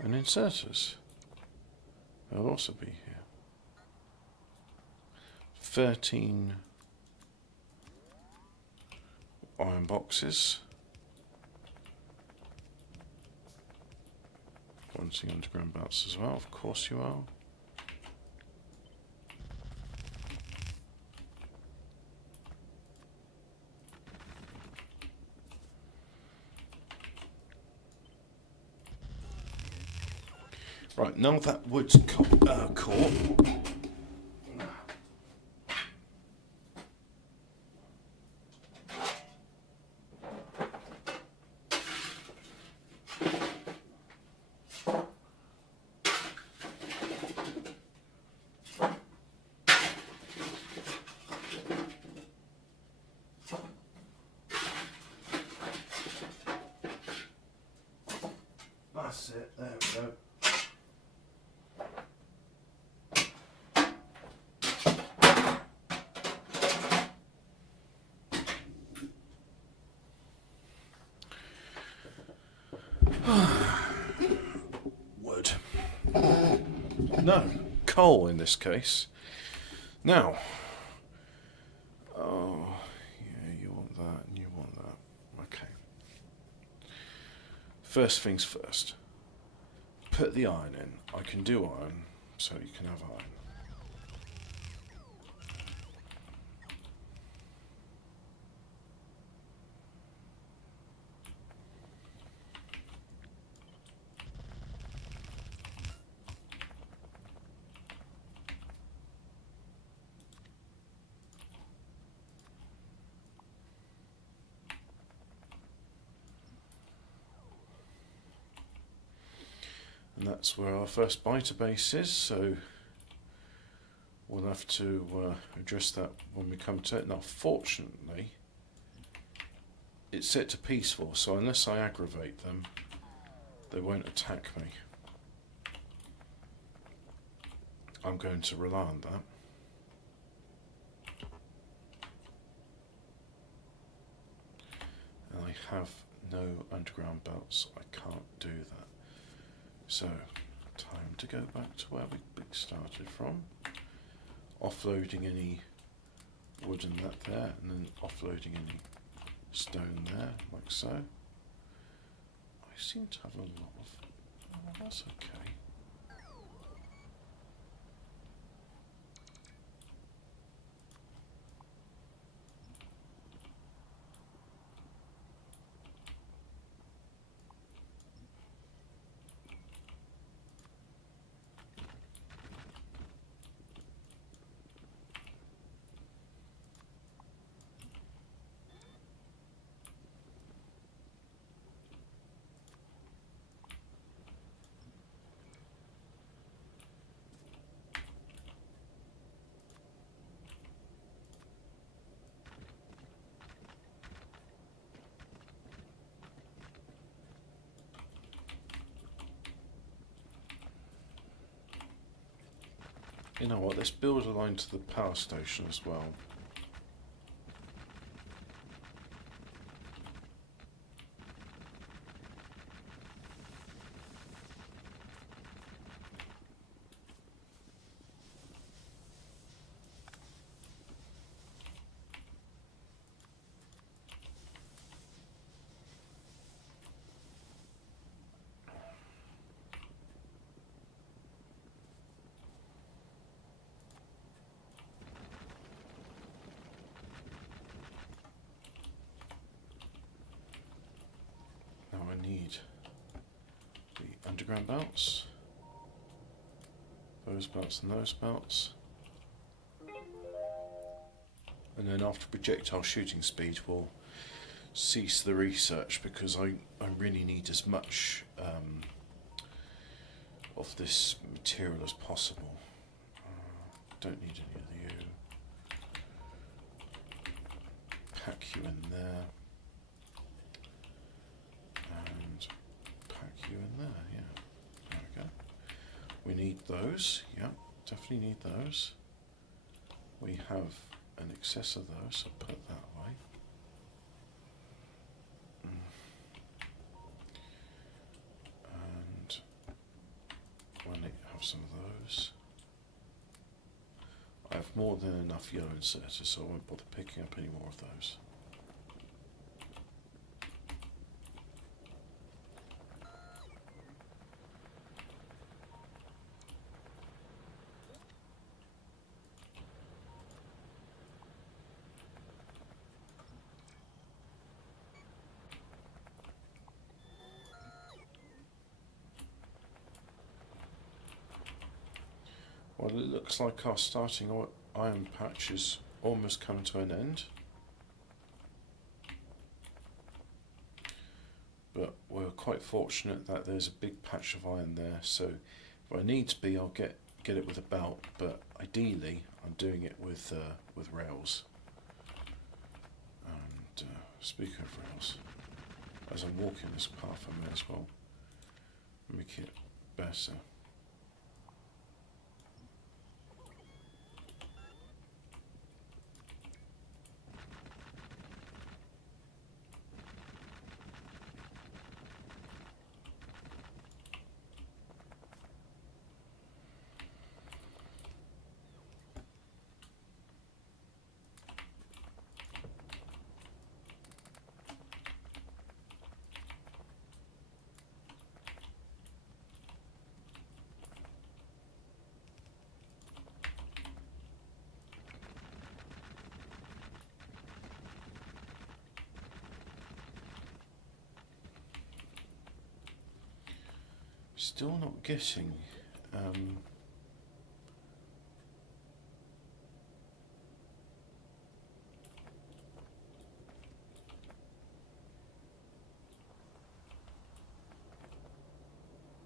And inserters, they'll also be here. 13 iron boxes. Wanting underground belts as well, of course you are. Right, now that wood's caught, that's it, there we go. Wood. No, coal in this case. Now, oh, yeah, you want that and you want that. Okay. First things first. Put the iron in. I can do iron, so you can have iron. And that's where our first biter base is, so we'll have to address that when we come to it. Now, fortunately, it's set to peaceful, so unless I aggravate them, they won't attack me. I'm going to rely on that. And I have no underground belts, I can't do that. So, time to go back to where we started from. Offloading any wood and that there, and then offloading any stone there, like so. I seem to have a lot of... oh, that's okay. You know what, let's build a line to the power station as well. I need the underground belts, those belts and those belts, and then after projectile shooting speed we'll cease the research, because I really need as much of this material as possible. Don't need any of you. Pack you in there. Yeah, there we go. We need those, yeah, definitely need those. We have an excess of those, so put that away. And we'll have some of those. I have more than enough yellow inserters, so I won't bother picking up any more of those. Well, it looks like our starting iron patch is almost coming to an end. But we're quite fortunate that there's a big patch of iron there, so if I need to be, I'll get it with a belt, but ideally I'm doing it with rails. And speaking of rails, as I'm walking this path I may as well make it better. Still not getting.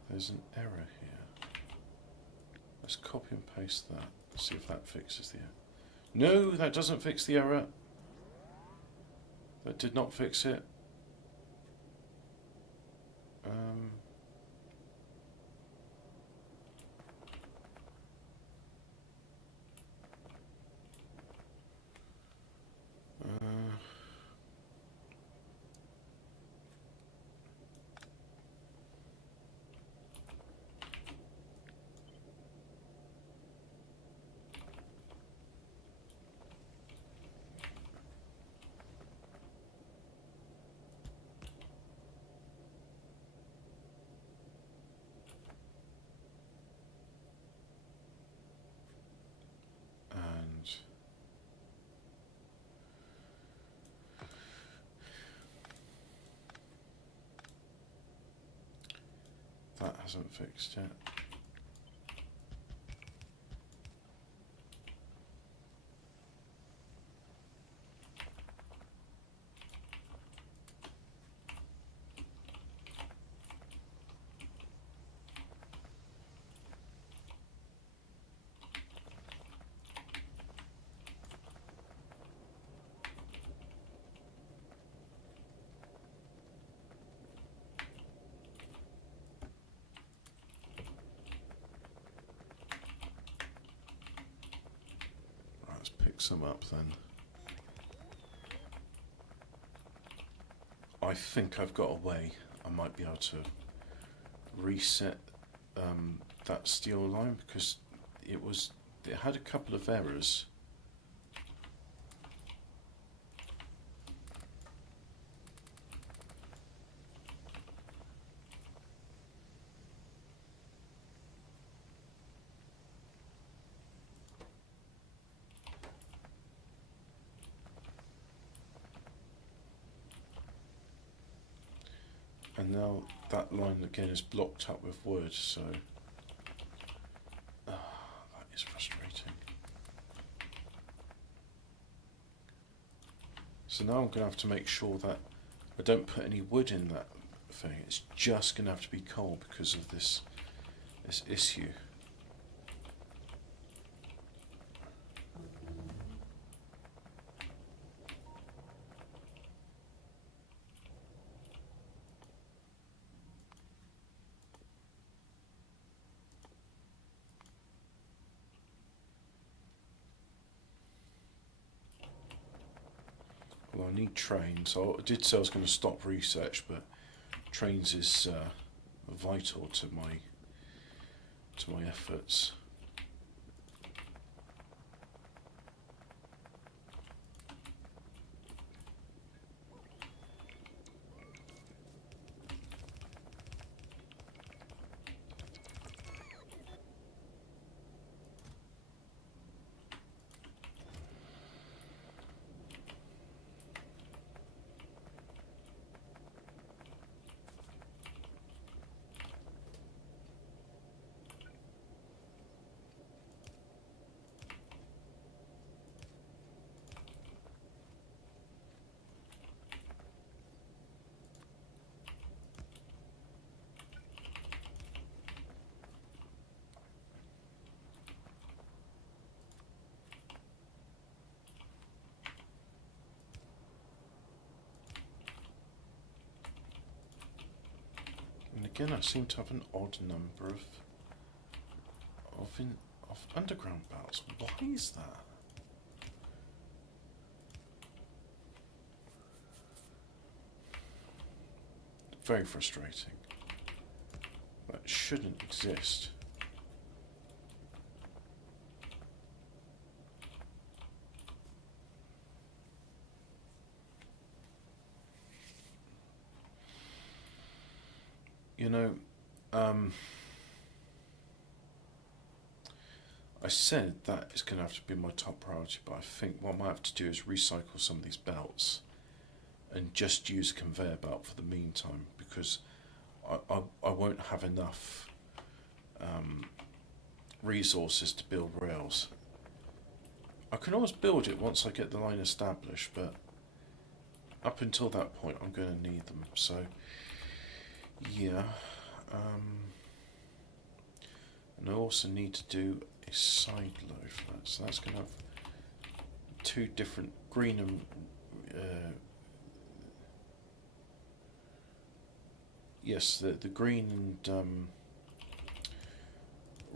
There's an error here. Let's copy and paste that. See if that fixes the error. No, that doesn't fix the error. That did not fix it. That hasn't fixed yet. Some up then. I think I've got a way. I might be able to reset that steel line because it had a couple of errors. And now that line again is blocked up with wood, so that is frustrating. So now I'm going to have to make sure that I don't put any wood in that thing. It's just going to have to be coal because of this issue. Well, I need trains. So I did say I was going to stop research, but trains is vital to my efforts. Again, I seem to have an odd number of underground belts. Why is that? Very frustrating. That shouldn't exist. You know, I said that is going to have to be my top priority, but I think what I might have to do is recycle some of these belts and just use a conveyor belt for the meantime, because I won't have enough resources to build rails. I can always build it once I get the line established, but up until that point I'm going to need them. So yeah, and I also need to do a side load for that. So that's going to have two different green and yes, the green and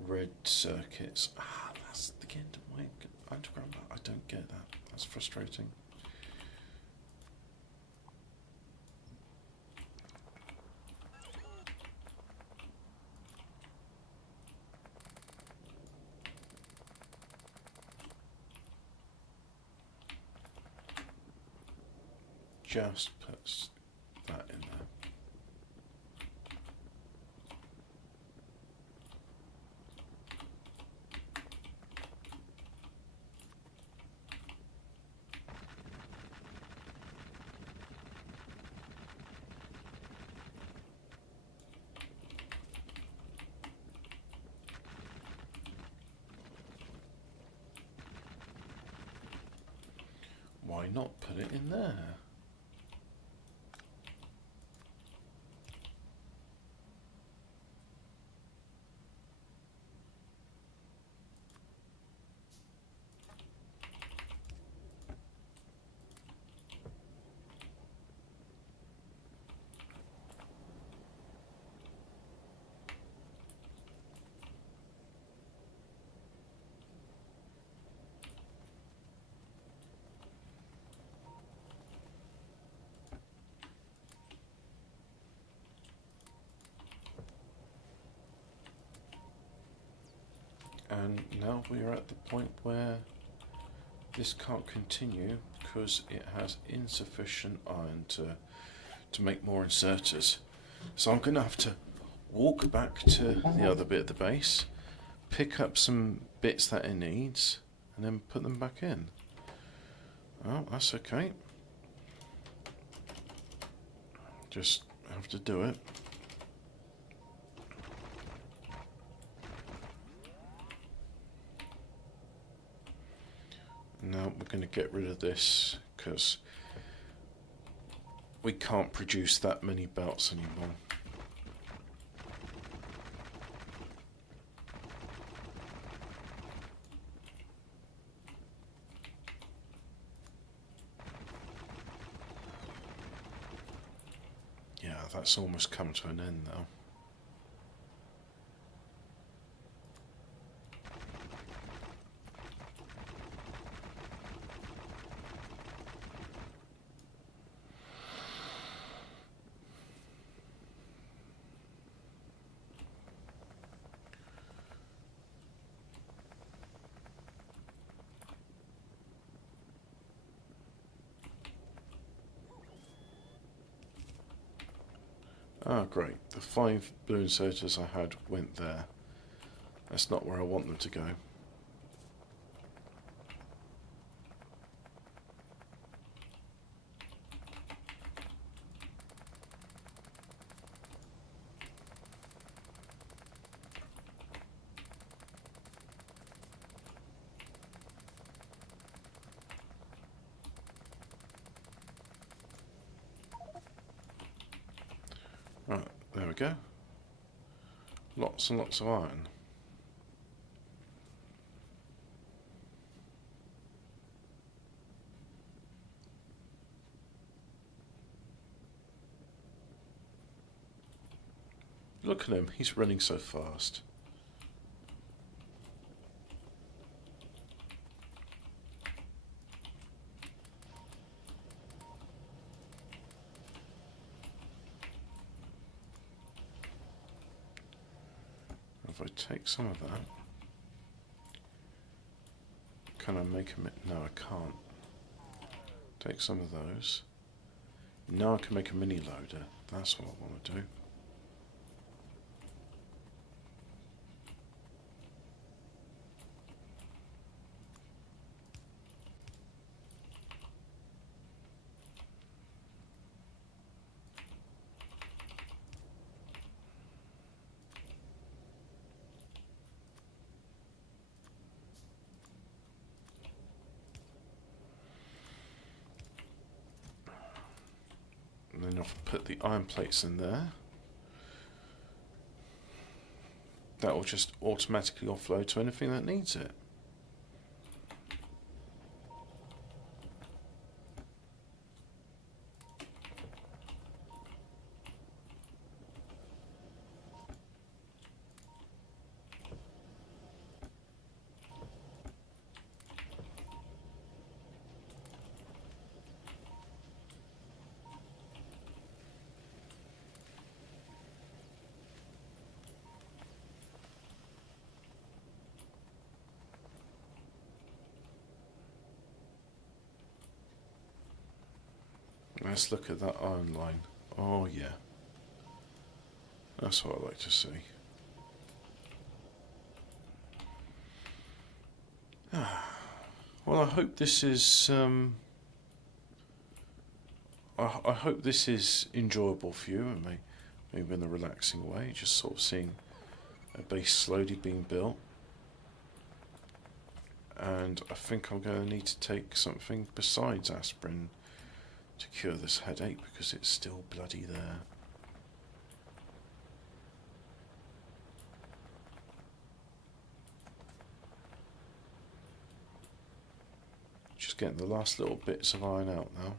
red circuits. That's the end of my underground. I don't get that. That's frustrating. Just puts that in there. Why not put it in there? And now we are at the point where this can't continue because it has insufficient iron to make more inserters. So I'm going to have to walk back to the other bit of the base, pick up some bits that it needs, and then put them back in. Oh, that's okay. Just have to do it. Now we're going to get rid of this because we can't produce that many belts anymore. Yeah, that's almost come to an end now. Ah, great. The 5 blue inserters I had went there. That's not where I want them to go. Right, there we go. Lots and lots of iron. Look at him, he's running so fast. If I take some of that, can I make a... No, I can't. Take some of those. Now I can make a mini loader. That's what I want to do. put the iron plates in there. That will just automatically offload to anything that needs it. Let's look at that iron line. Oh yeah, that's what I like to see. Well, I hope this is I hope this is enjoyable for you, and maybe in a relaxing way, just sort of seeing a base slowly being built. And I think I'm going to need to take something besides aspirin to cure this headache, because it's still bloody there. Just getting the last little bits of iron out now.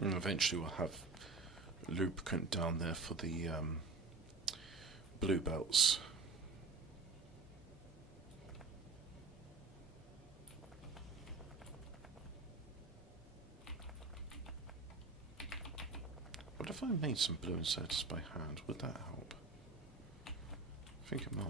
And eventually we'll have lubricant down there for the blue belts. What if I made some blue inserters by hand? Would that help? I think it might.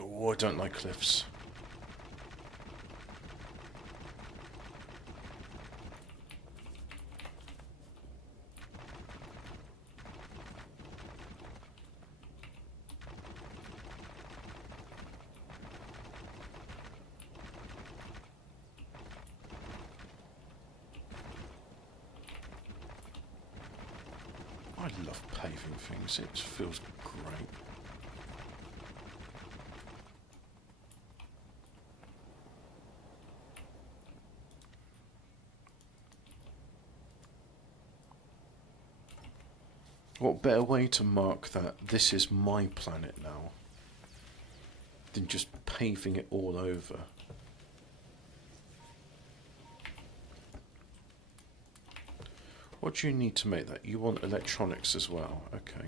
Oh, I don't like cliffs. I love paving things, it feels great. What better way to mark that this is my planet now than just paving it all over? What do you need to make that? You want electronics as well, okay.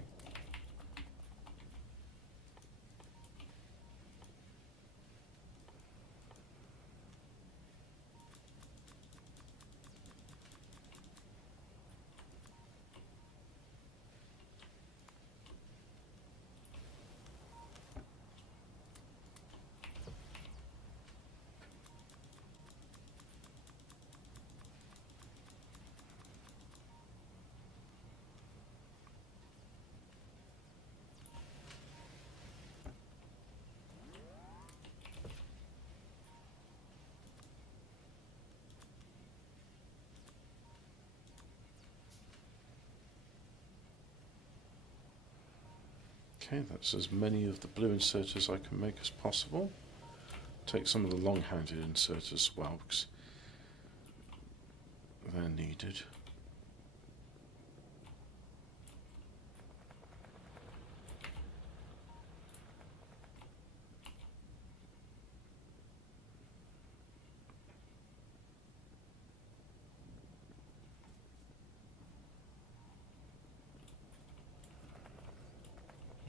Okay, that's as many of the blue inserters I can make as possible. Take some of the long-handed inserters as well, because they're needed.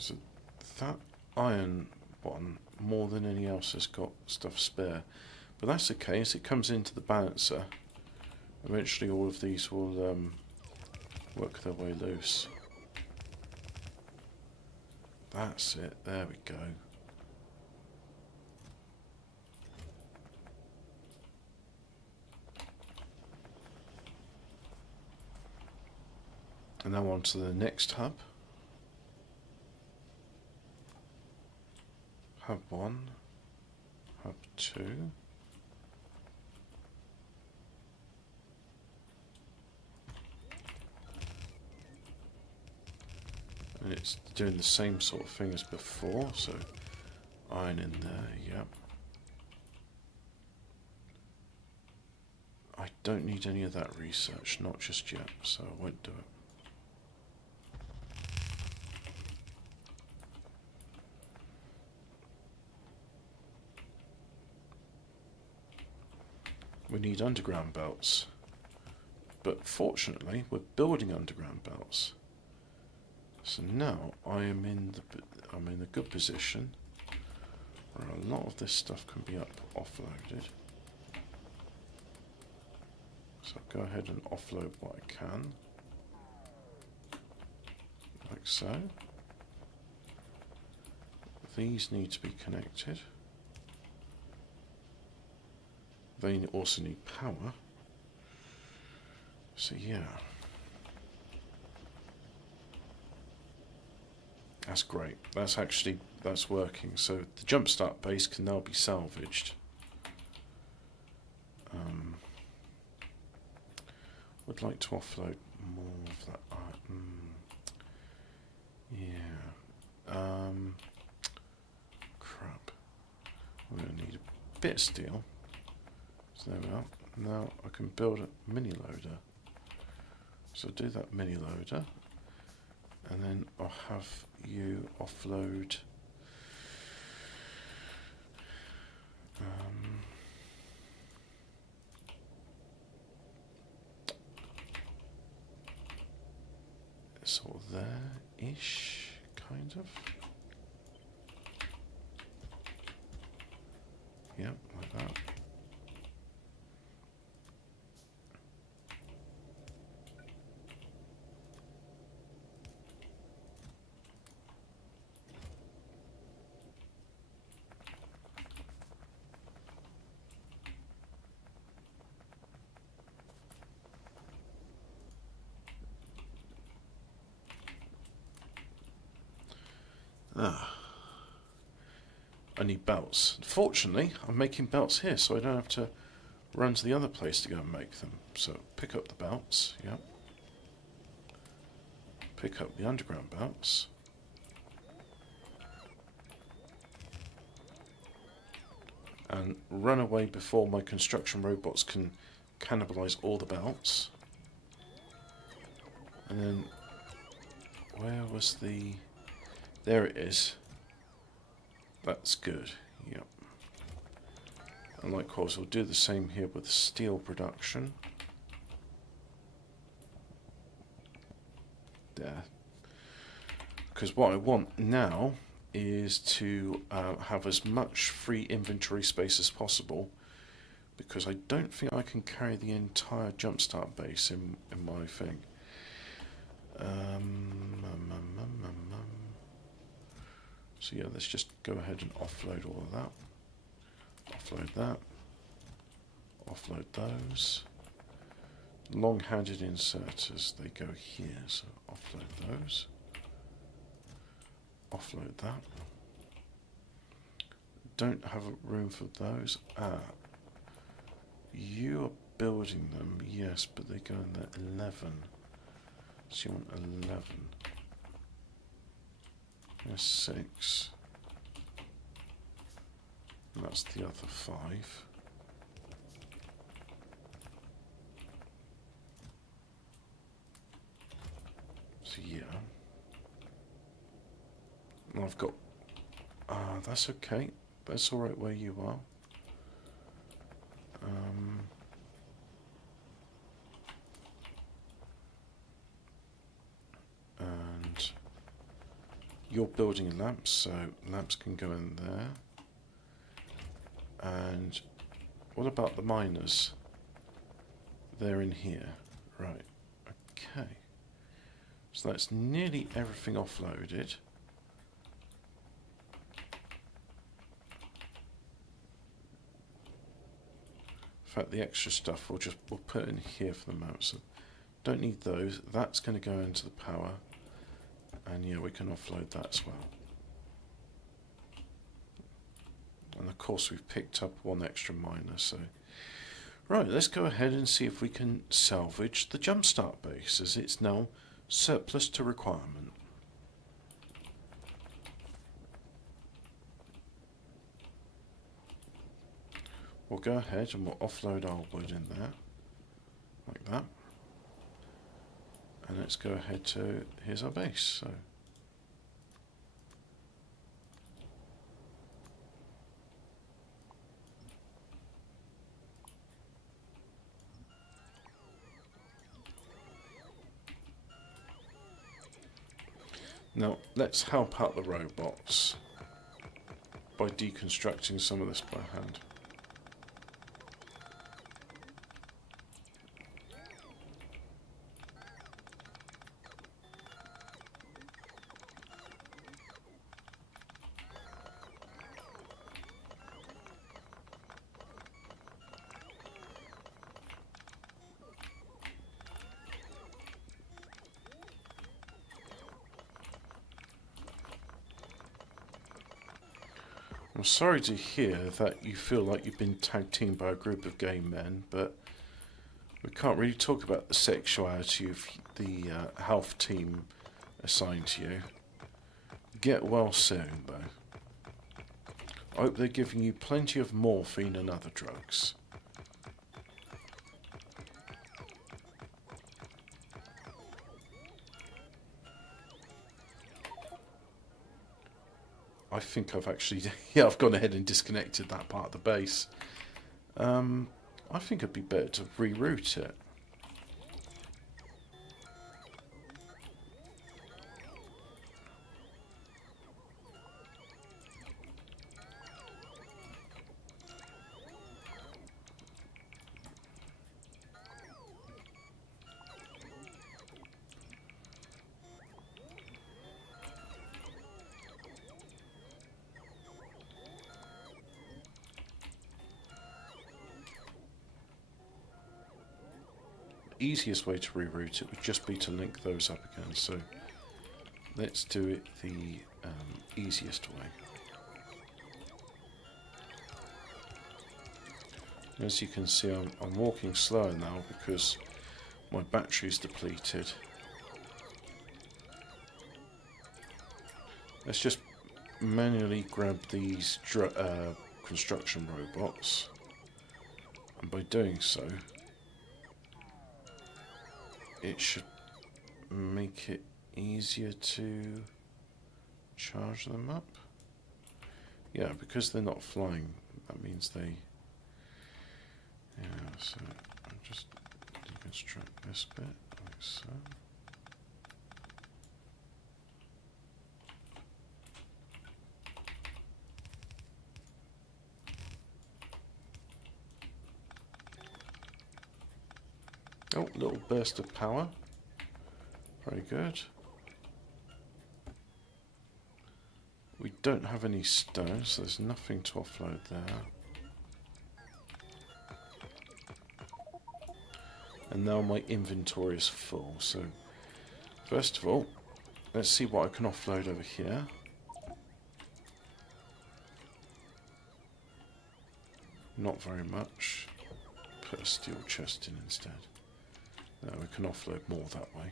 So that iron one, more than any else, has got stuff spare. But that's okay, as it comes into the balancer, eventually all of these will work their way loose. That's it, there we go. And now on to the next hub. Hub 1, hub 2. And it's doing the same sort of thing as before, so iron in there, yep. I don't need any of that research, not just yet, so I won't do it. We need underground belts, but fortunately we're building underground belts. So now I am in a good position where a lot of this stuff can be offloaded. So I'll go ahead and offload what I can, like so. These need to be connected. They also need power. So yeah. That's great. That's working. So the jumpstart base can now be salvaged. Would like to offload more of that. Yeah. Crap. We're going to need a bit of steel. So there we are. Now I can build a mini loader. So do that mini loader, and then I'll have you offload sort of there-ish, kind of. Yep, like that. I need belts. Fortunately, I'm making belts here, so I don't have to run to the other place to go and make them. So pick up the belts, yeah. Pick up the underground belts. And run away before my construction robots can cannibalize all the belts. And then, where was the... There it is. That's good, yep. And likewise, we'll do the same here with the steel production. There. Because what I want now is to have as much free inventory space as possible, because I don't think I can carry the entire jumpstart base in my thing. So yeah, let's just go ahead and offload all of that. Offload that. Offload those. Long-handed inserters, they go here, so offload those. Offload that. Don't have room for those. You are building them, yes, but they go in there 11. So you want 11. There's 6. And that's the other 5. So yeah. And I've got... that's okay. That's alright where you are. And you're building lamps, so lamps can go in there. And what about the miners? They're in here. Right. Okay. So that's nearly everything offloaded. In fact, the extra stuff we'll put in here for the moment. So don't need those. That's going to go into the power, and yeah, we can offload that as well. And of course, we've picked up one extra miner. So right, let's go ahead and see if we can salvage the jumpstart base, as it's now surplus to requirement. We'll go ahead and we'll offload our wood in there, like that. And let's go ahead to, here's our base. So now let's help out the robots by deconstructing some of this by hand. I'm sorry to hear that you feel like you've been tag teamed by a group of gay men, but we can't really talk about the sexuality of the health team assigned to you. Get well soon, though. I hope they're giving you plenty of morphine and other drugs. I think I've actually, yeah, I've gone ahead and disconnected that part of the base. I think it'd be better to reroute it. Easiest way to reroute it would just be to link those up again, so let's do it the easiest way. As you can see, I'm walking slower now because my battery's depleted. Let's just manually grab these construction robots, and by doing so it should make it easier to charge them up. Yeah, because they're not flying, that means they... Yeah, so I'll just deconstruct this bit, like so. Oh, little burst of power. Very good. We don't have any stones, so there's nothing to offload there. And now my inventory is full, so first of all, let's see what I can offload over here. Not very much. Put a steel chest in instead. Now we can offload more that way.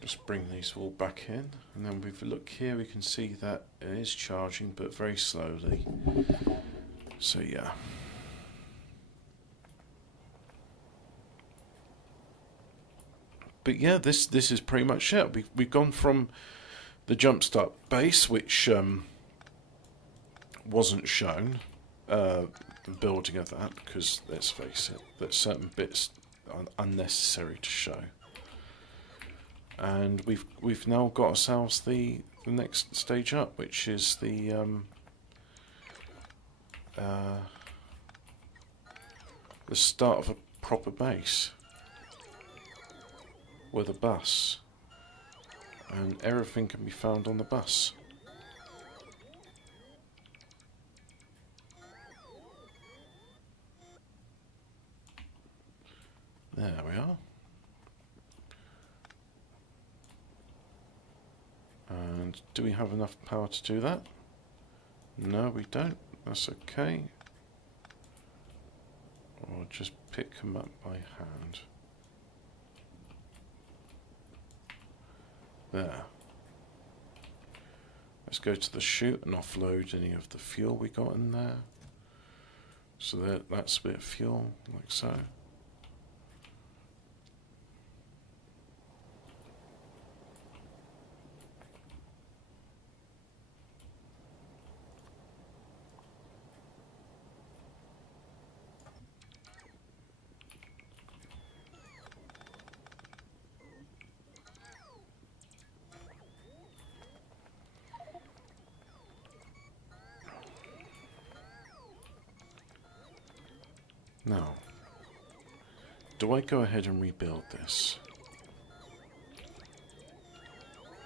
Just bring these all back in, and then if we look here we can see that it is charging but very slowly. So yeah. But yeah, this is pretty much it. We've gone from the jumpstart base, which wasn't shown, the building of that, because let's face it, there's certain bits unnecessary to show. And we've now got ourselves the next stage up, which is the start of a proper base with a bus, and everything can be found on the bus. There we are. And do we have enough power to do that? No, we don't. That's okay. Or just pick them up by hand. There. Let's go to the chute and offload any of the fuel we got in there. So that's a bit of fuel, like so. Now, do I go ahead and rebuild this?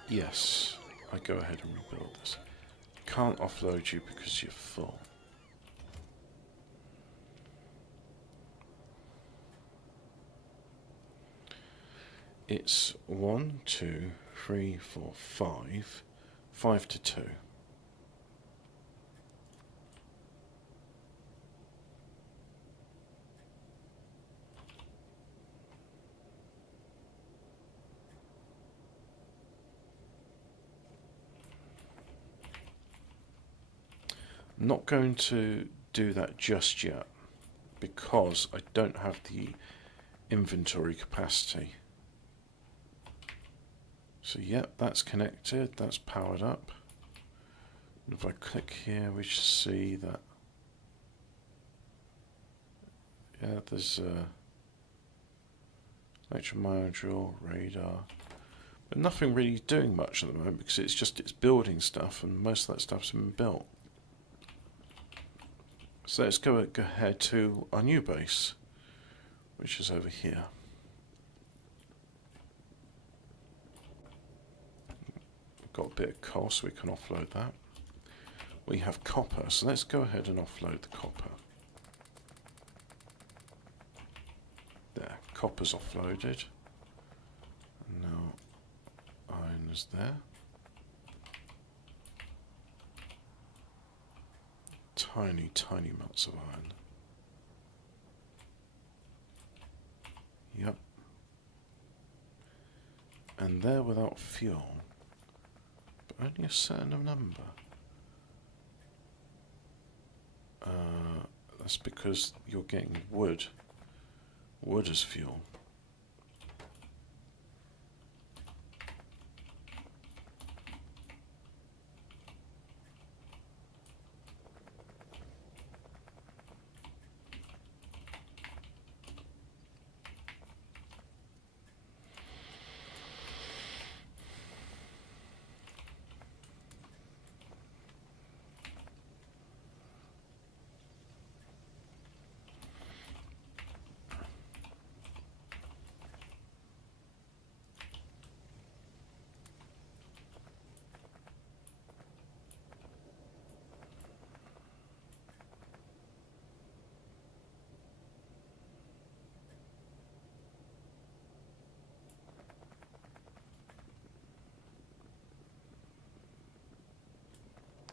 Yes, I go ahead and rebuild this. Can't offload you because you're full. It's 1, 2, 3, 4, 5. 5 to 2. Not going to do that just yet because I don't have the inventory capacity. So yep, that's connected, that's powered up. And if I click here, we should see that, yeah, there's electromodule, radar, but nothing really doing much at the moment because it's building stuff, and most of that stuff's been built. So let's go ahead to our new base, which is over here. We've got a bit of coal, so we can offload that. We have copper, so let's go ahead and offload the copper. There, copper's offloaded. And now iron is there. Tiny, tiny amounts of iron. Yep. And they're without fuel, but only a certain number. That's because you're getting wood as fuel.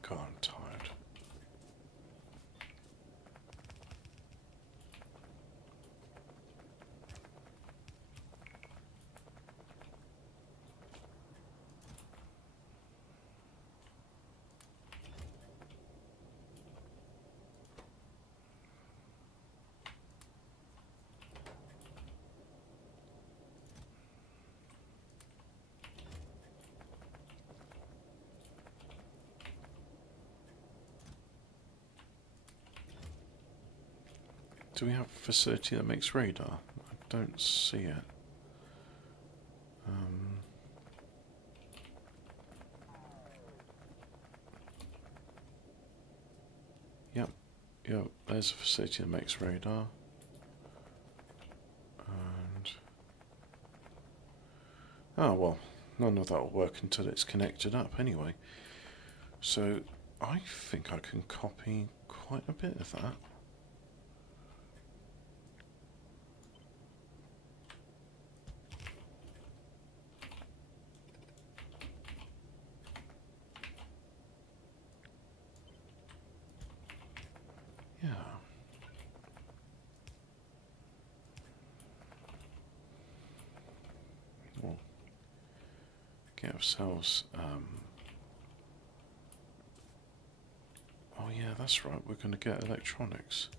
God, I'm tired. Do we have a facility that makes radar? I don't see it. Yep, there's a facility that makes radar. And oh well, none of that will work until it's connected up anyway. So I think I can copy quite a bit of that. Yeah. We'll get ourselves oh yeah, that's right, we're going to get electronics.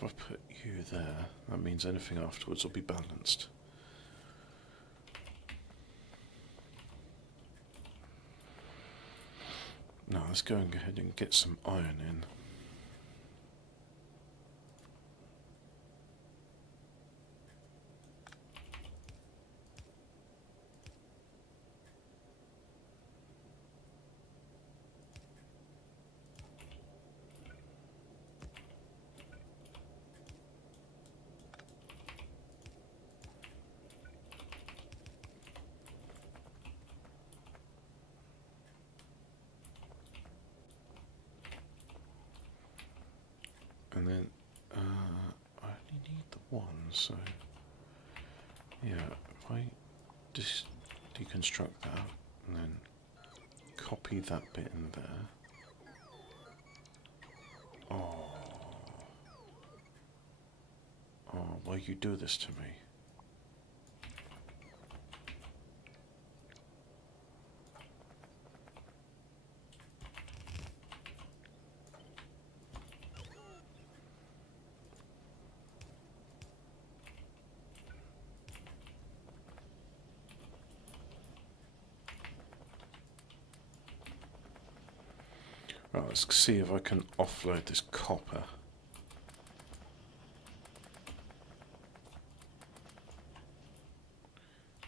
If I put you there, that means anything afterwards will be balanced. Now let's go ahead and get some iron in. And then I only need the one, so yeah, if I just deconstruct that and then copy that bit in there. Oh, why you do this to me? Right, let's see if I can offload this copper.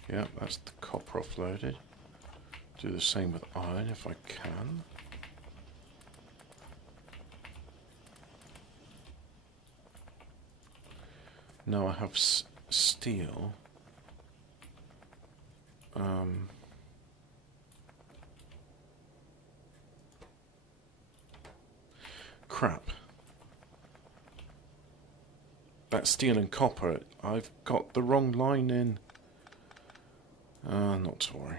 Yeah, that's the copper offloaded. Do the same with iron if I can. Now I have steel. Crap. That's steel and copper. I've got the wrong line in. Not to worry.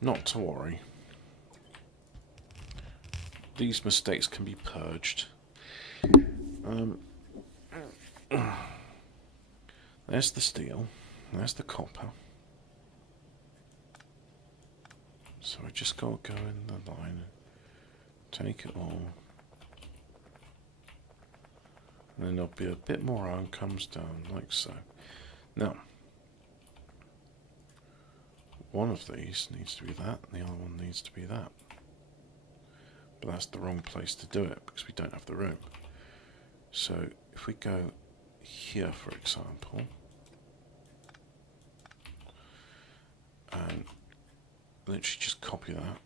Not to worry. These mistakes can be purged. There's the steel. There's the copper. So I just gotta go in the line, take it all, and then there'll be a bit more iron comes down like so. Now, one of these needs to be that, and the other one needs to be that. But that's the wrong place to do it because we don't have the room. So if we go here, for example, and literally just copy that.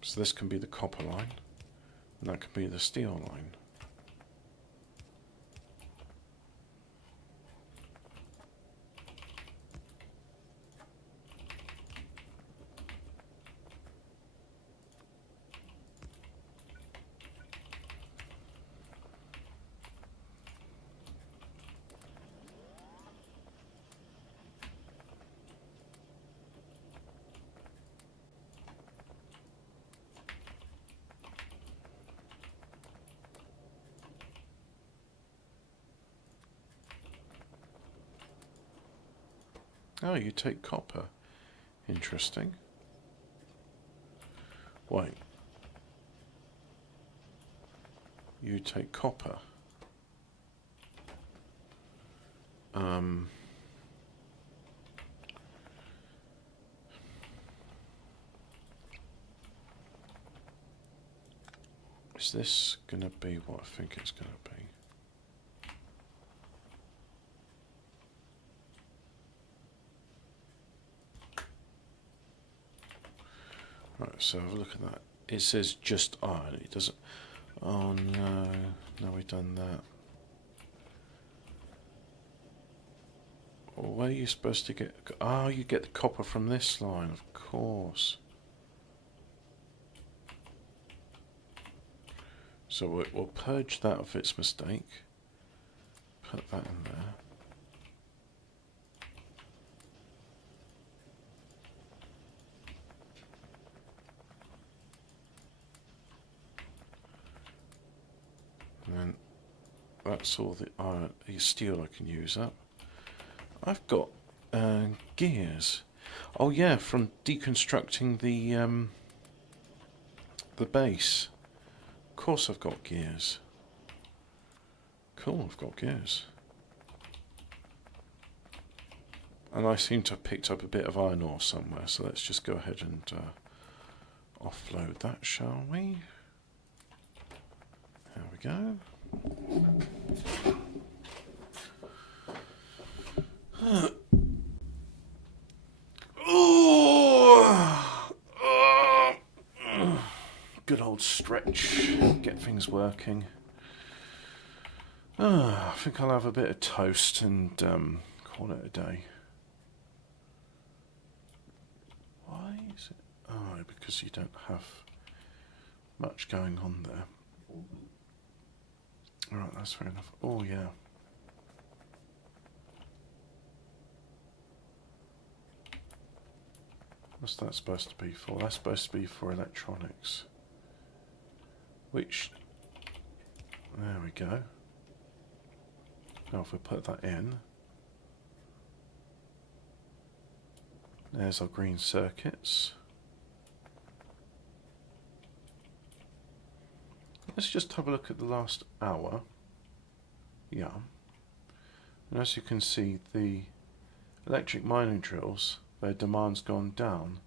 So this can be the copper line, and that can be the steel line. Oh, you take copper. Interesting. Wait. You take copper. Is this going to be what I think it's going to be? Right, so have a look at that. It says just iron. It doesn't... Oh no. No, we've done that. Well, where are you supposed to get... Oh, you get the copper from this line, of course. So we'll purge that of its mistake. Put that in there. And then that's all the iron, steel I can use up. I've got gears. Oh yeah, from deconstructing the base. Of course I've got gears. Cool, I've got gears. And I seem to have picked up a bit of iron ore somewhere, so let's just go ahead and offload that, shall we? There we go. Good old stretch, get things working. I think I'll have a bit of toast and call it a day. Why is it? Oh, because you don't have much going on there. Alright, that's fair enough. Oh, yeah. What's that supposed to be for? That's supposed to be for electronics. Which... There we go. Now if we put that in... There's our green circuits. Let's just have a look at the last hour. Yeah. And as you can see, the electric mining drills, their demand's gone down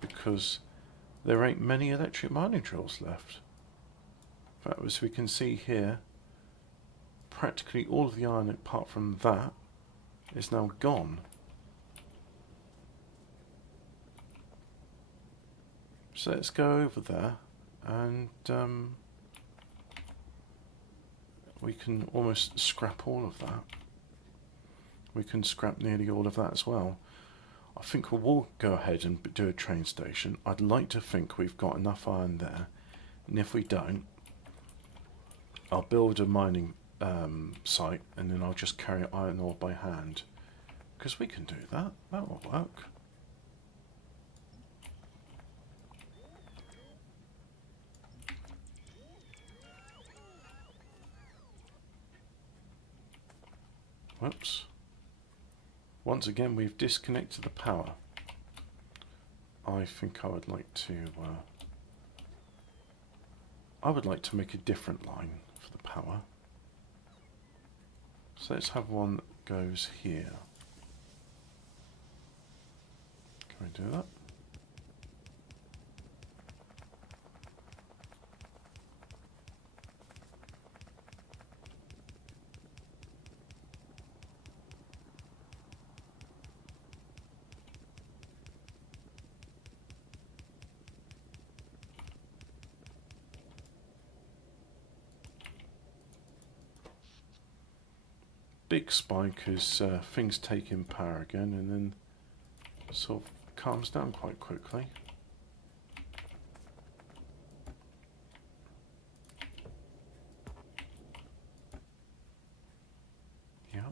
because there ain't many electric mining drills left. In fact, as we can see here, practically all of the iron apart from that is now gone. So let's go over there and we can almost scrap all of that. We can scrap nearly all of that as well. I think we'll go ahead and do a train station. I'd like to think we've got enough iron there, and if we don't, I'll build a mining site and then I'll just carry iron ore by hand, because we can do that. That will work. Whoops. Once again, we've disconnected the power. I think I would like to make a different line for the power. So let's have one that goes here. Can we do that? Big spike as things take in power again, and then sort of calms down quite quickly. Yeah.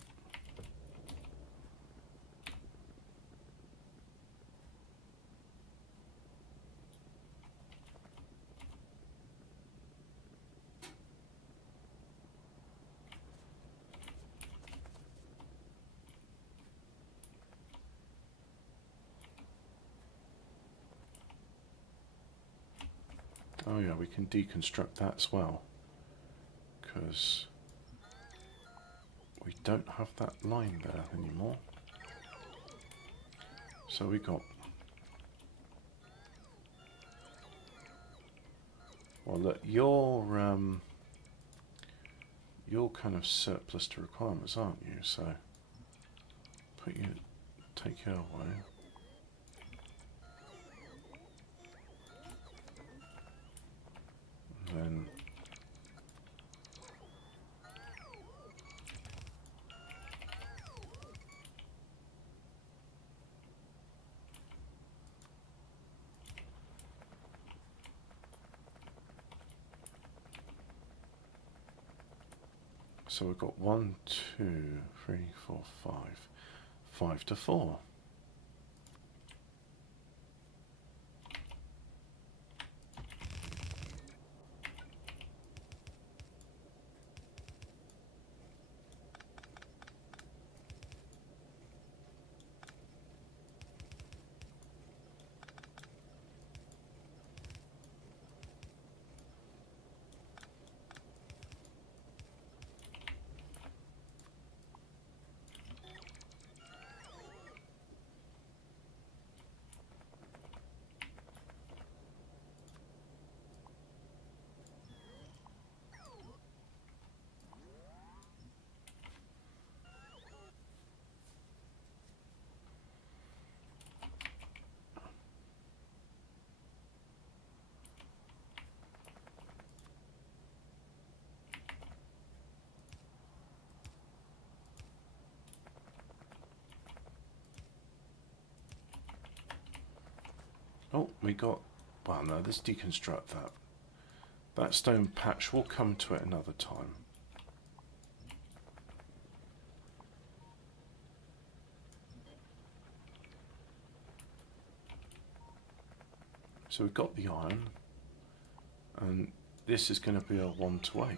Oh yeah, we can deconstruct that as well, because we don't have that line there anymore. So we got, well look, you're kind of surplus to requirements, aren't you? So take you away. And then so we've got 1, 2, 3, 4, 5. 5 to 4. Oh, we got, well no, let's deconstruct that. That stone patch, we'll come to it another time. So we've got the iron, and this is going to be a 1 to 8.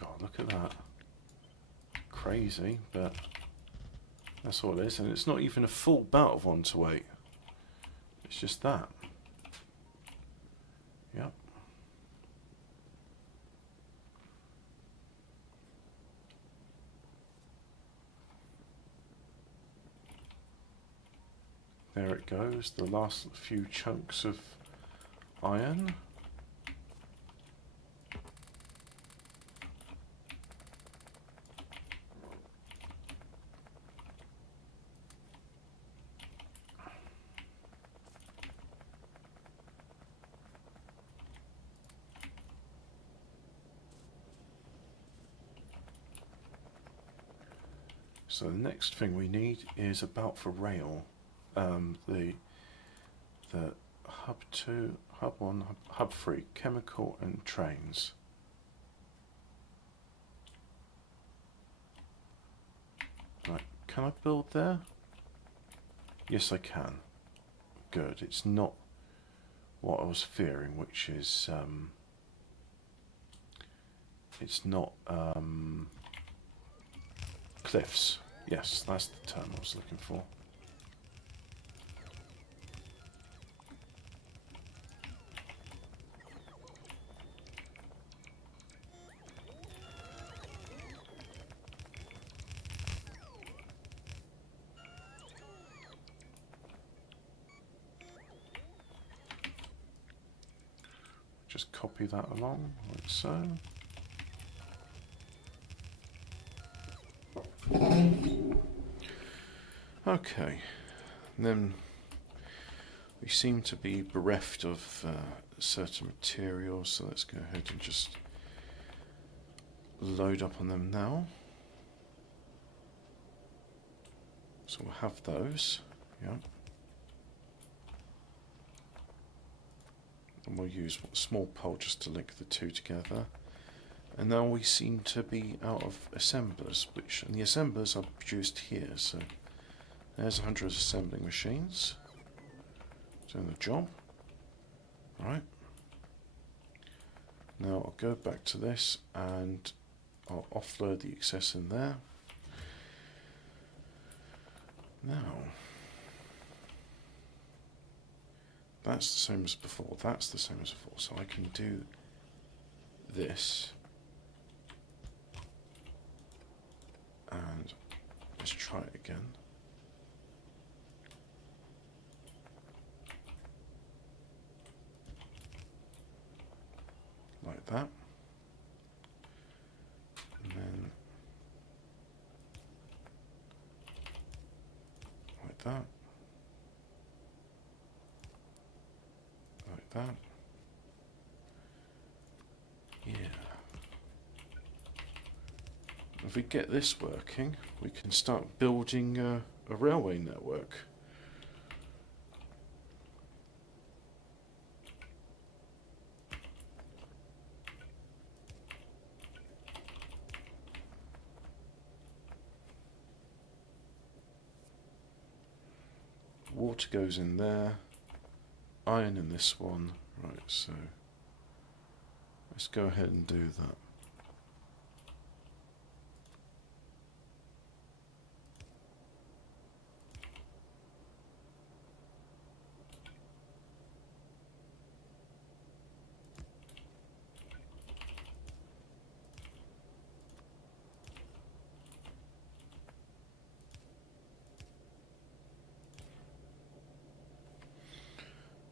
God, look at that. Crazy, but that's all it is. And it's not even a full bout of 1 to 8. It's just that. Yep. There it goes, the last few chunks of iron. So the next thing we need is about for rail. The hub 2, hub 1, hub 3, chemical and trains. Right, can I build there? Yes, I can. Good, it's not what I was fearing, which is it's not cliffs. Yes, that's the term I was looking for. Just copy that along, like so. Okay, and then we seem to be bereft of certain materials, so let's go ahead and just load up on them now. So we'll have those, yeah. And we'll use a small pole just to link the two together. And now we seem to be out of assemblers, and the assemblers are produced here, so there's 100 assembling machines doing the job. Right. Now I'll go back to this and I'll offload the excess in there. Now, that's the same as before, that's the same as before, so I can do this, and let's try it again. Like that. And then like that. Like that. Yeah. If we get this working, we can start building a railway network. Water goes in there, iron in this one. Right, so let's go ahead and do that.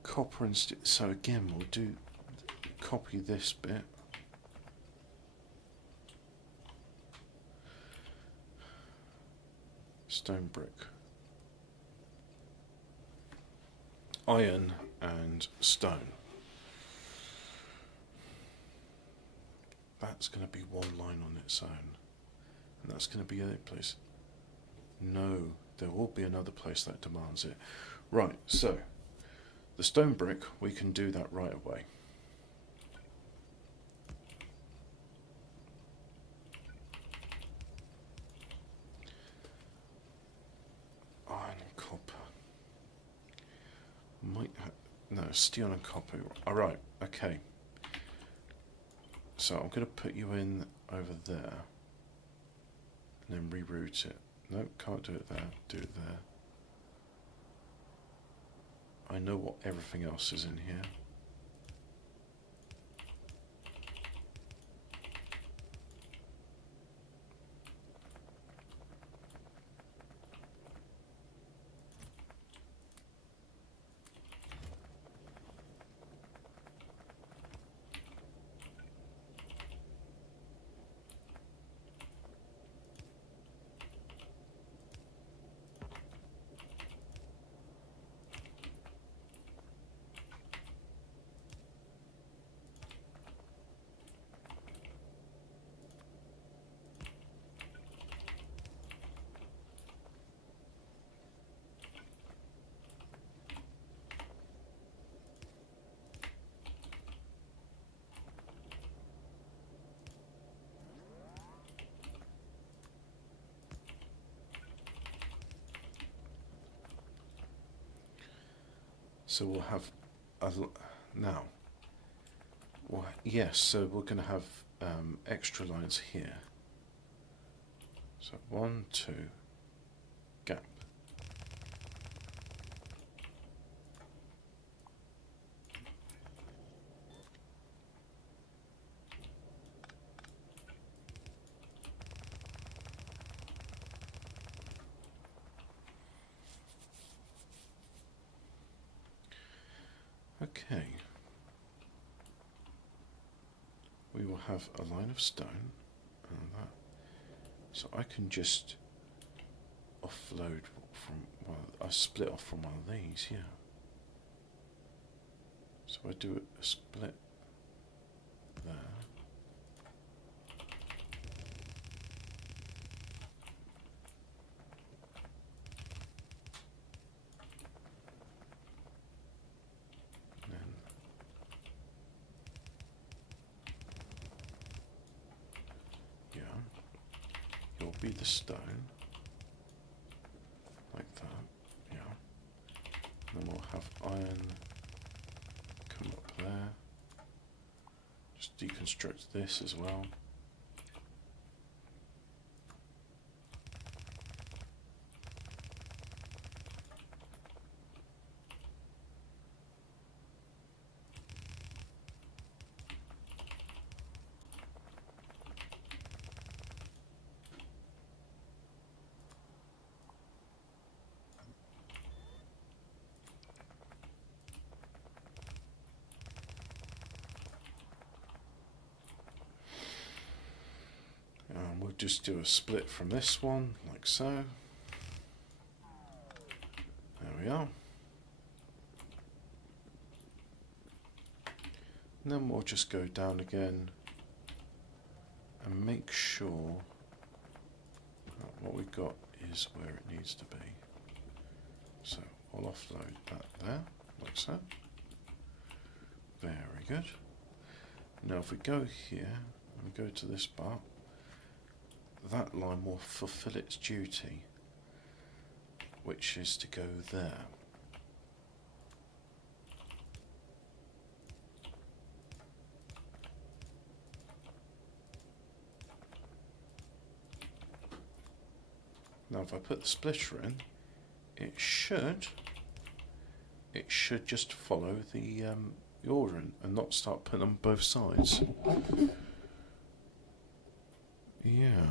Copper and steel. So again, we'll do copy this bit. Stone brick. Iron and stone. That's going to be one line on its own. And that's going to be a place. No, there will be another place that demands it. Right, so the stone brick, we can do that right away. Iron and copper. Might have, no, steel and copper. Alright, okay. So I'm going to put you in over there. And then reroute it. No, can't do it there. Do it there. I know what everything else is in here. So we'll have now. Well, yes, so we're going to have extra lines here. So 1, 2, gap. Okay. We will have a line of stone and that. So I can just offload from I split off from one of these, yeah. So I do a split there. Be the stone like that, yeah. And then we'll have iron come up there. Just deconstruct this as well. We'll just do a split from this one, like so. There we are. And then we'll just go down again and make sure that what we've got is where it needs to be. So I'll offload that there, like so. Very good. Now if we go here and we go to this part, that line will fulfill its duty, which is to go there. Now if I put the splitter in, it should just follow the ordering and not start putting on both sides. Yeah.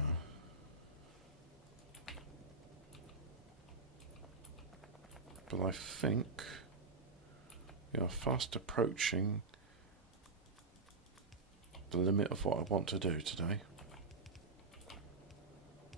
But I think we are fast approaching the limit of what I want to do today.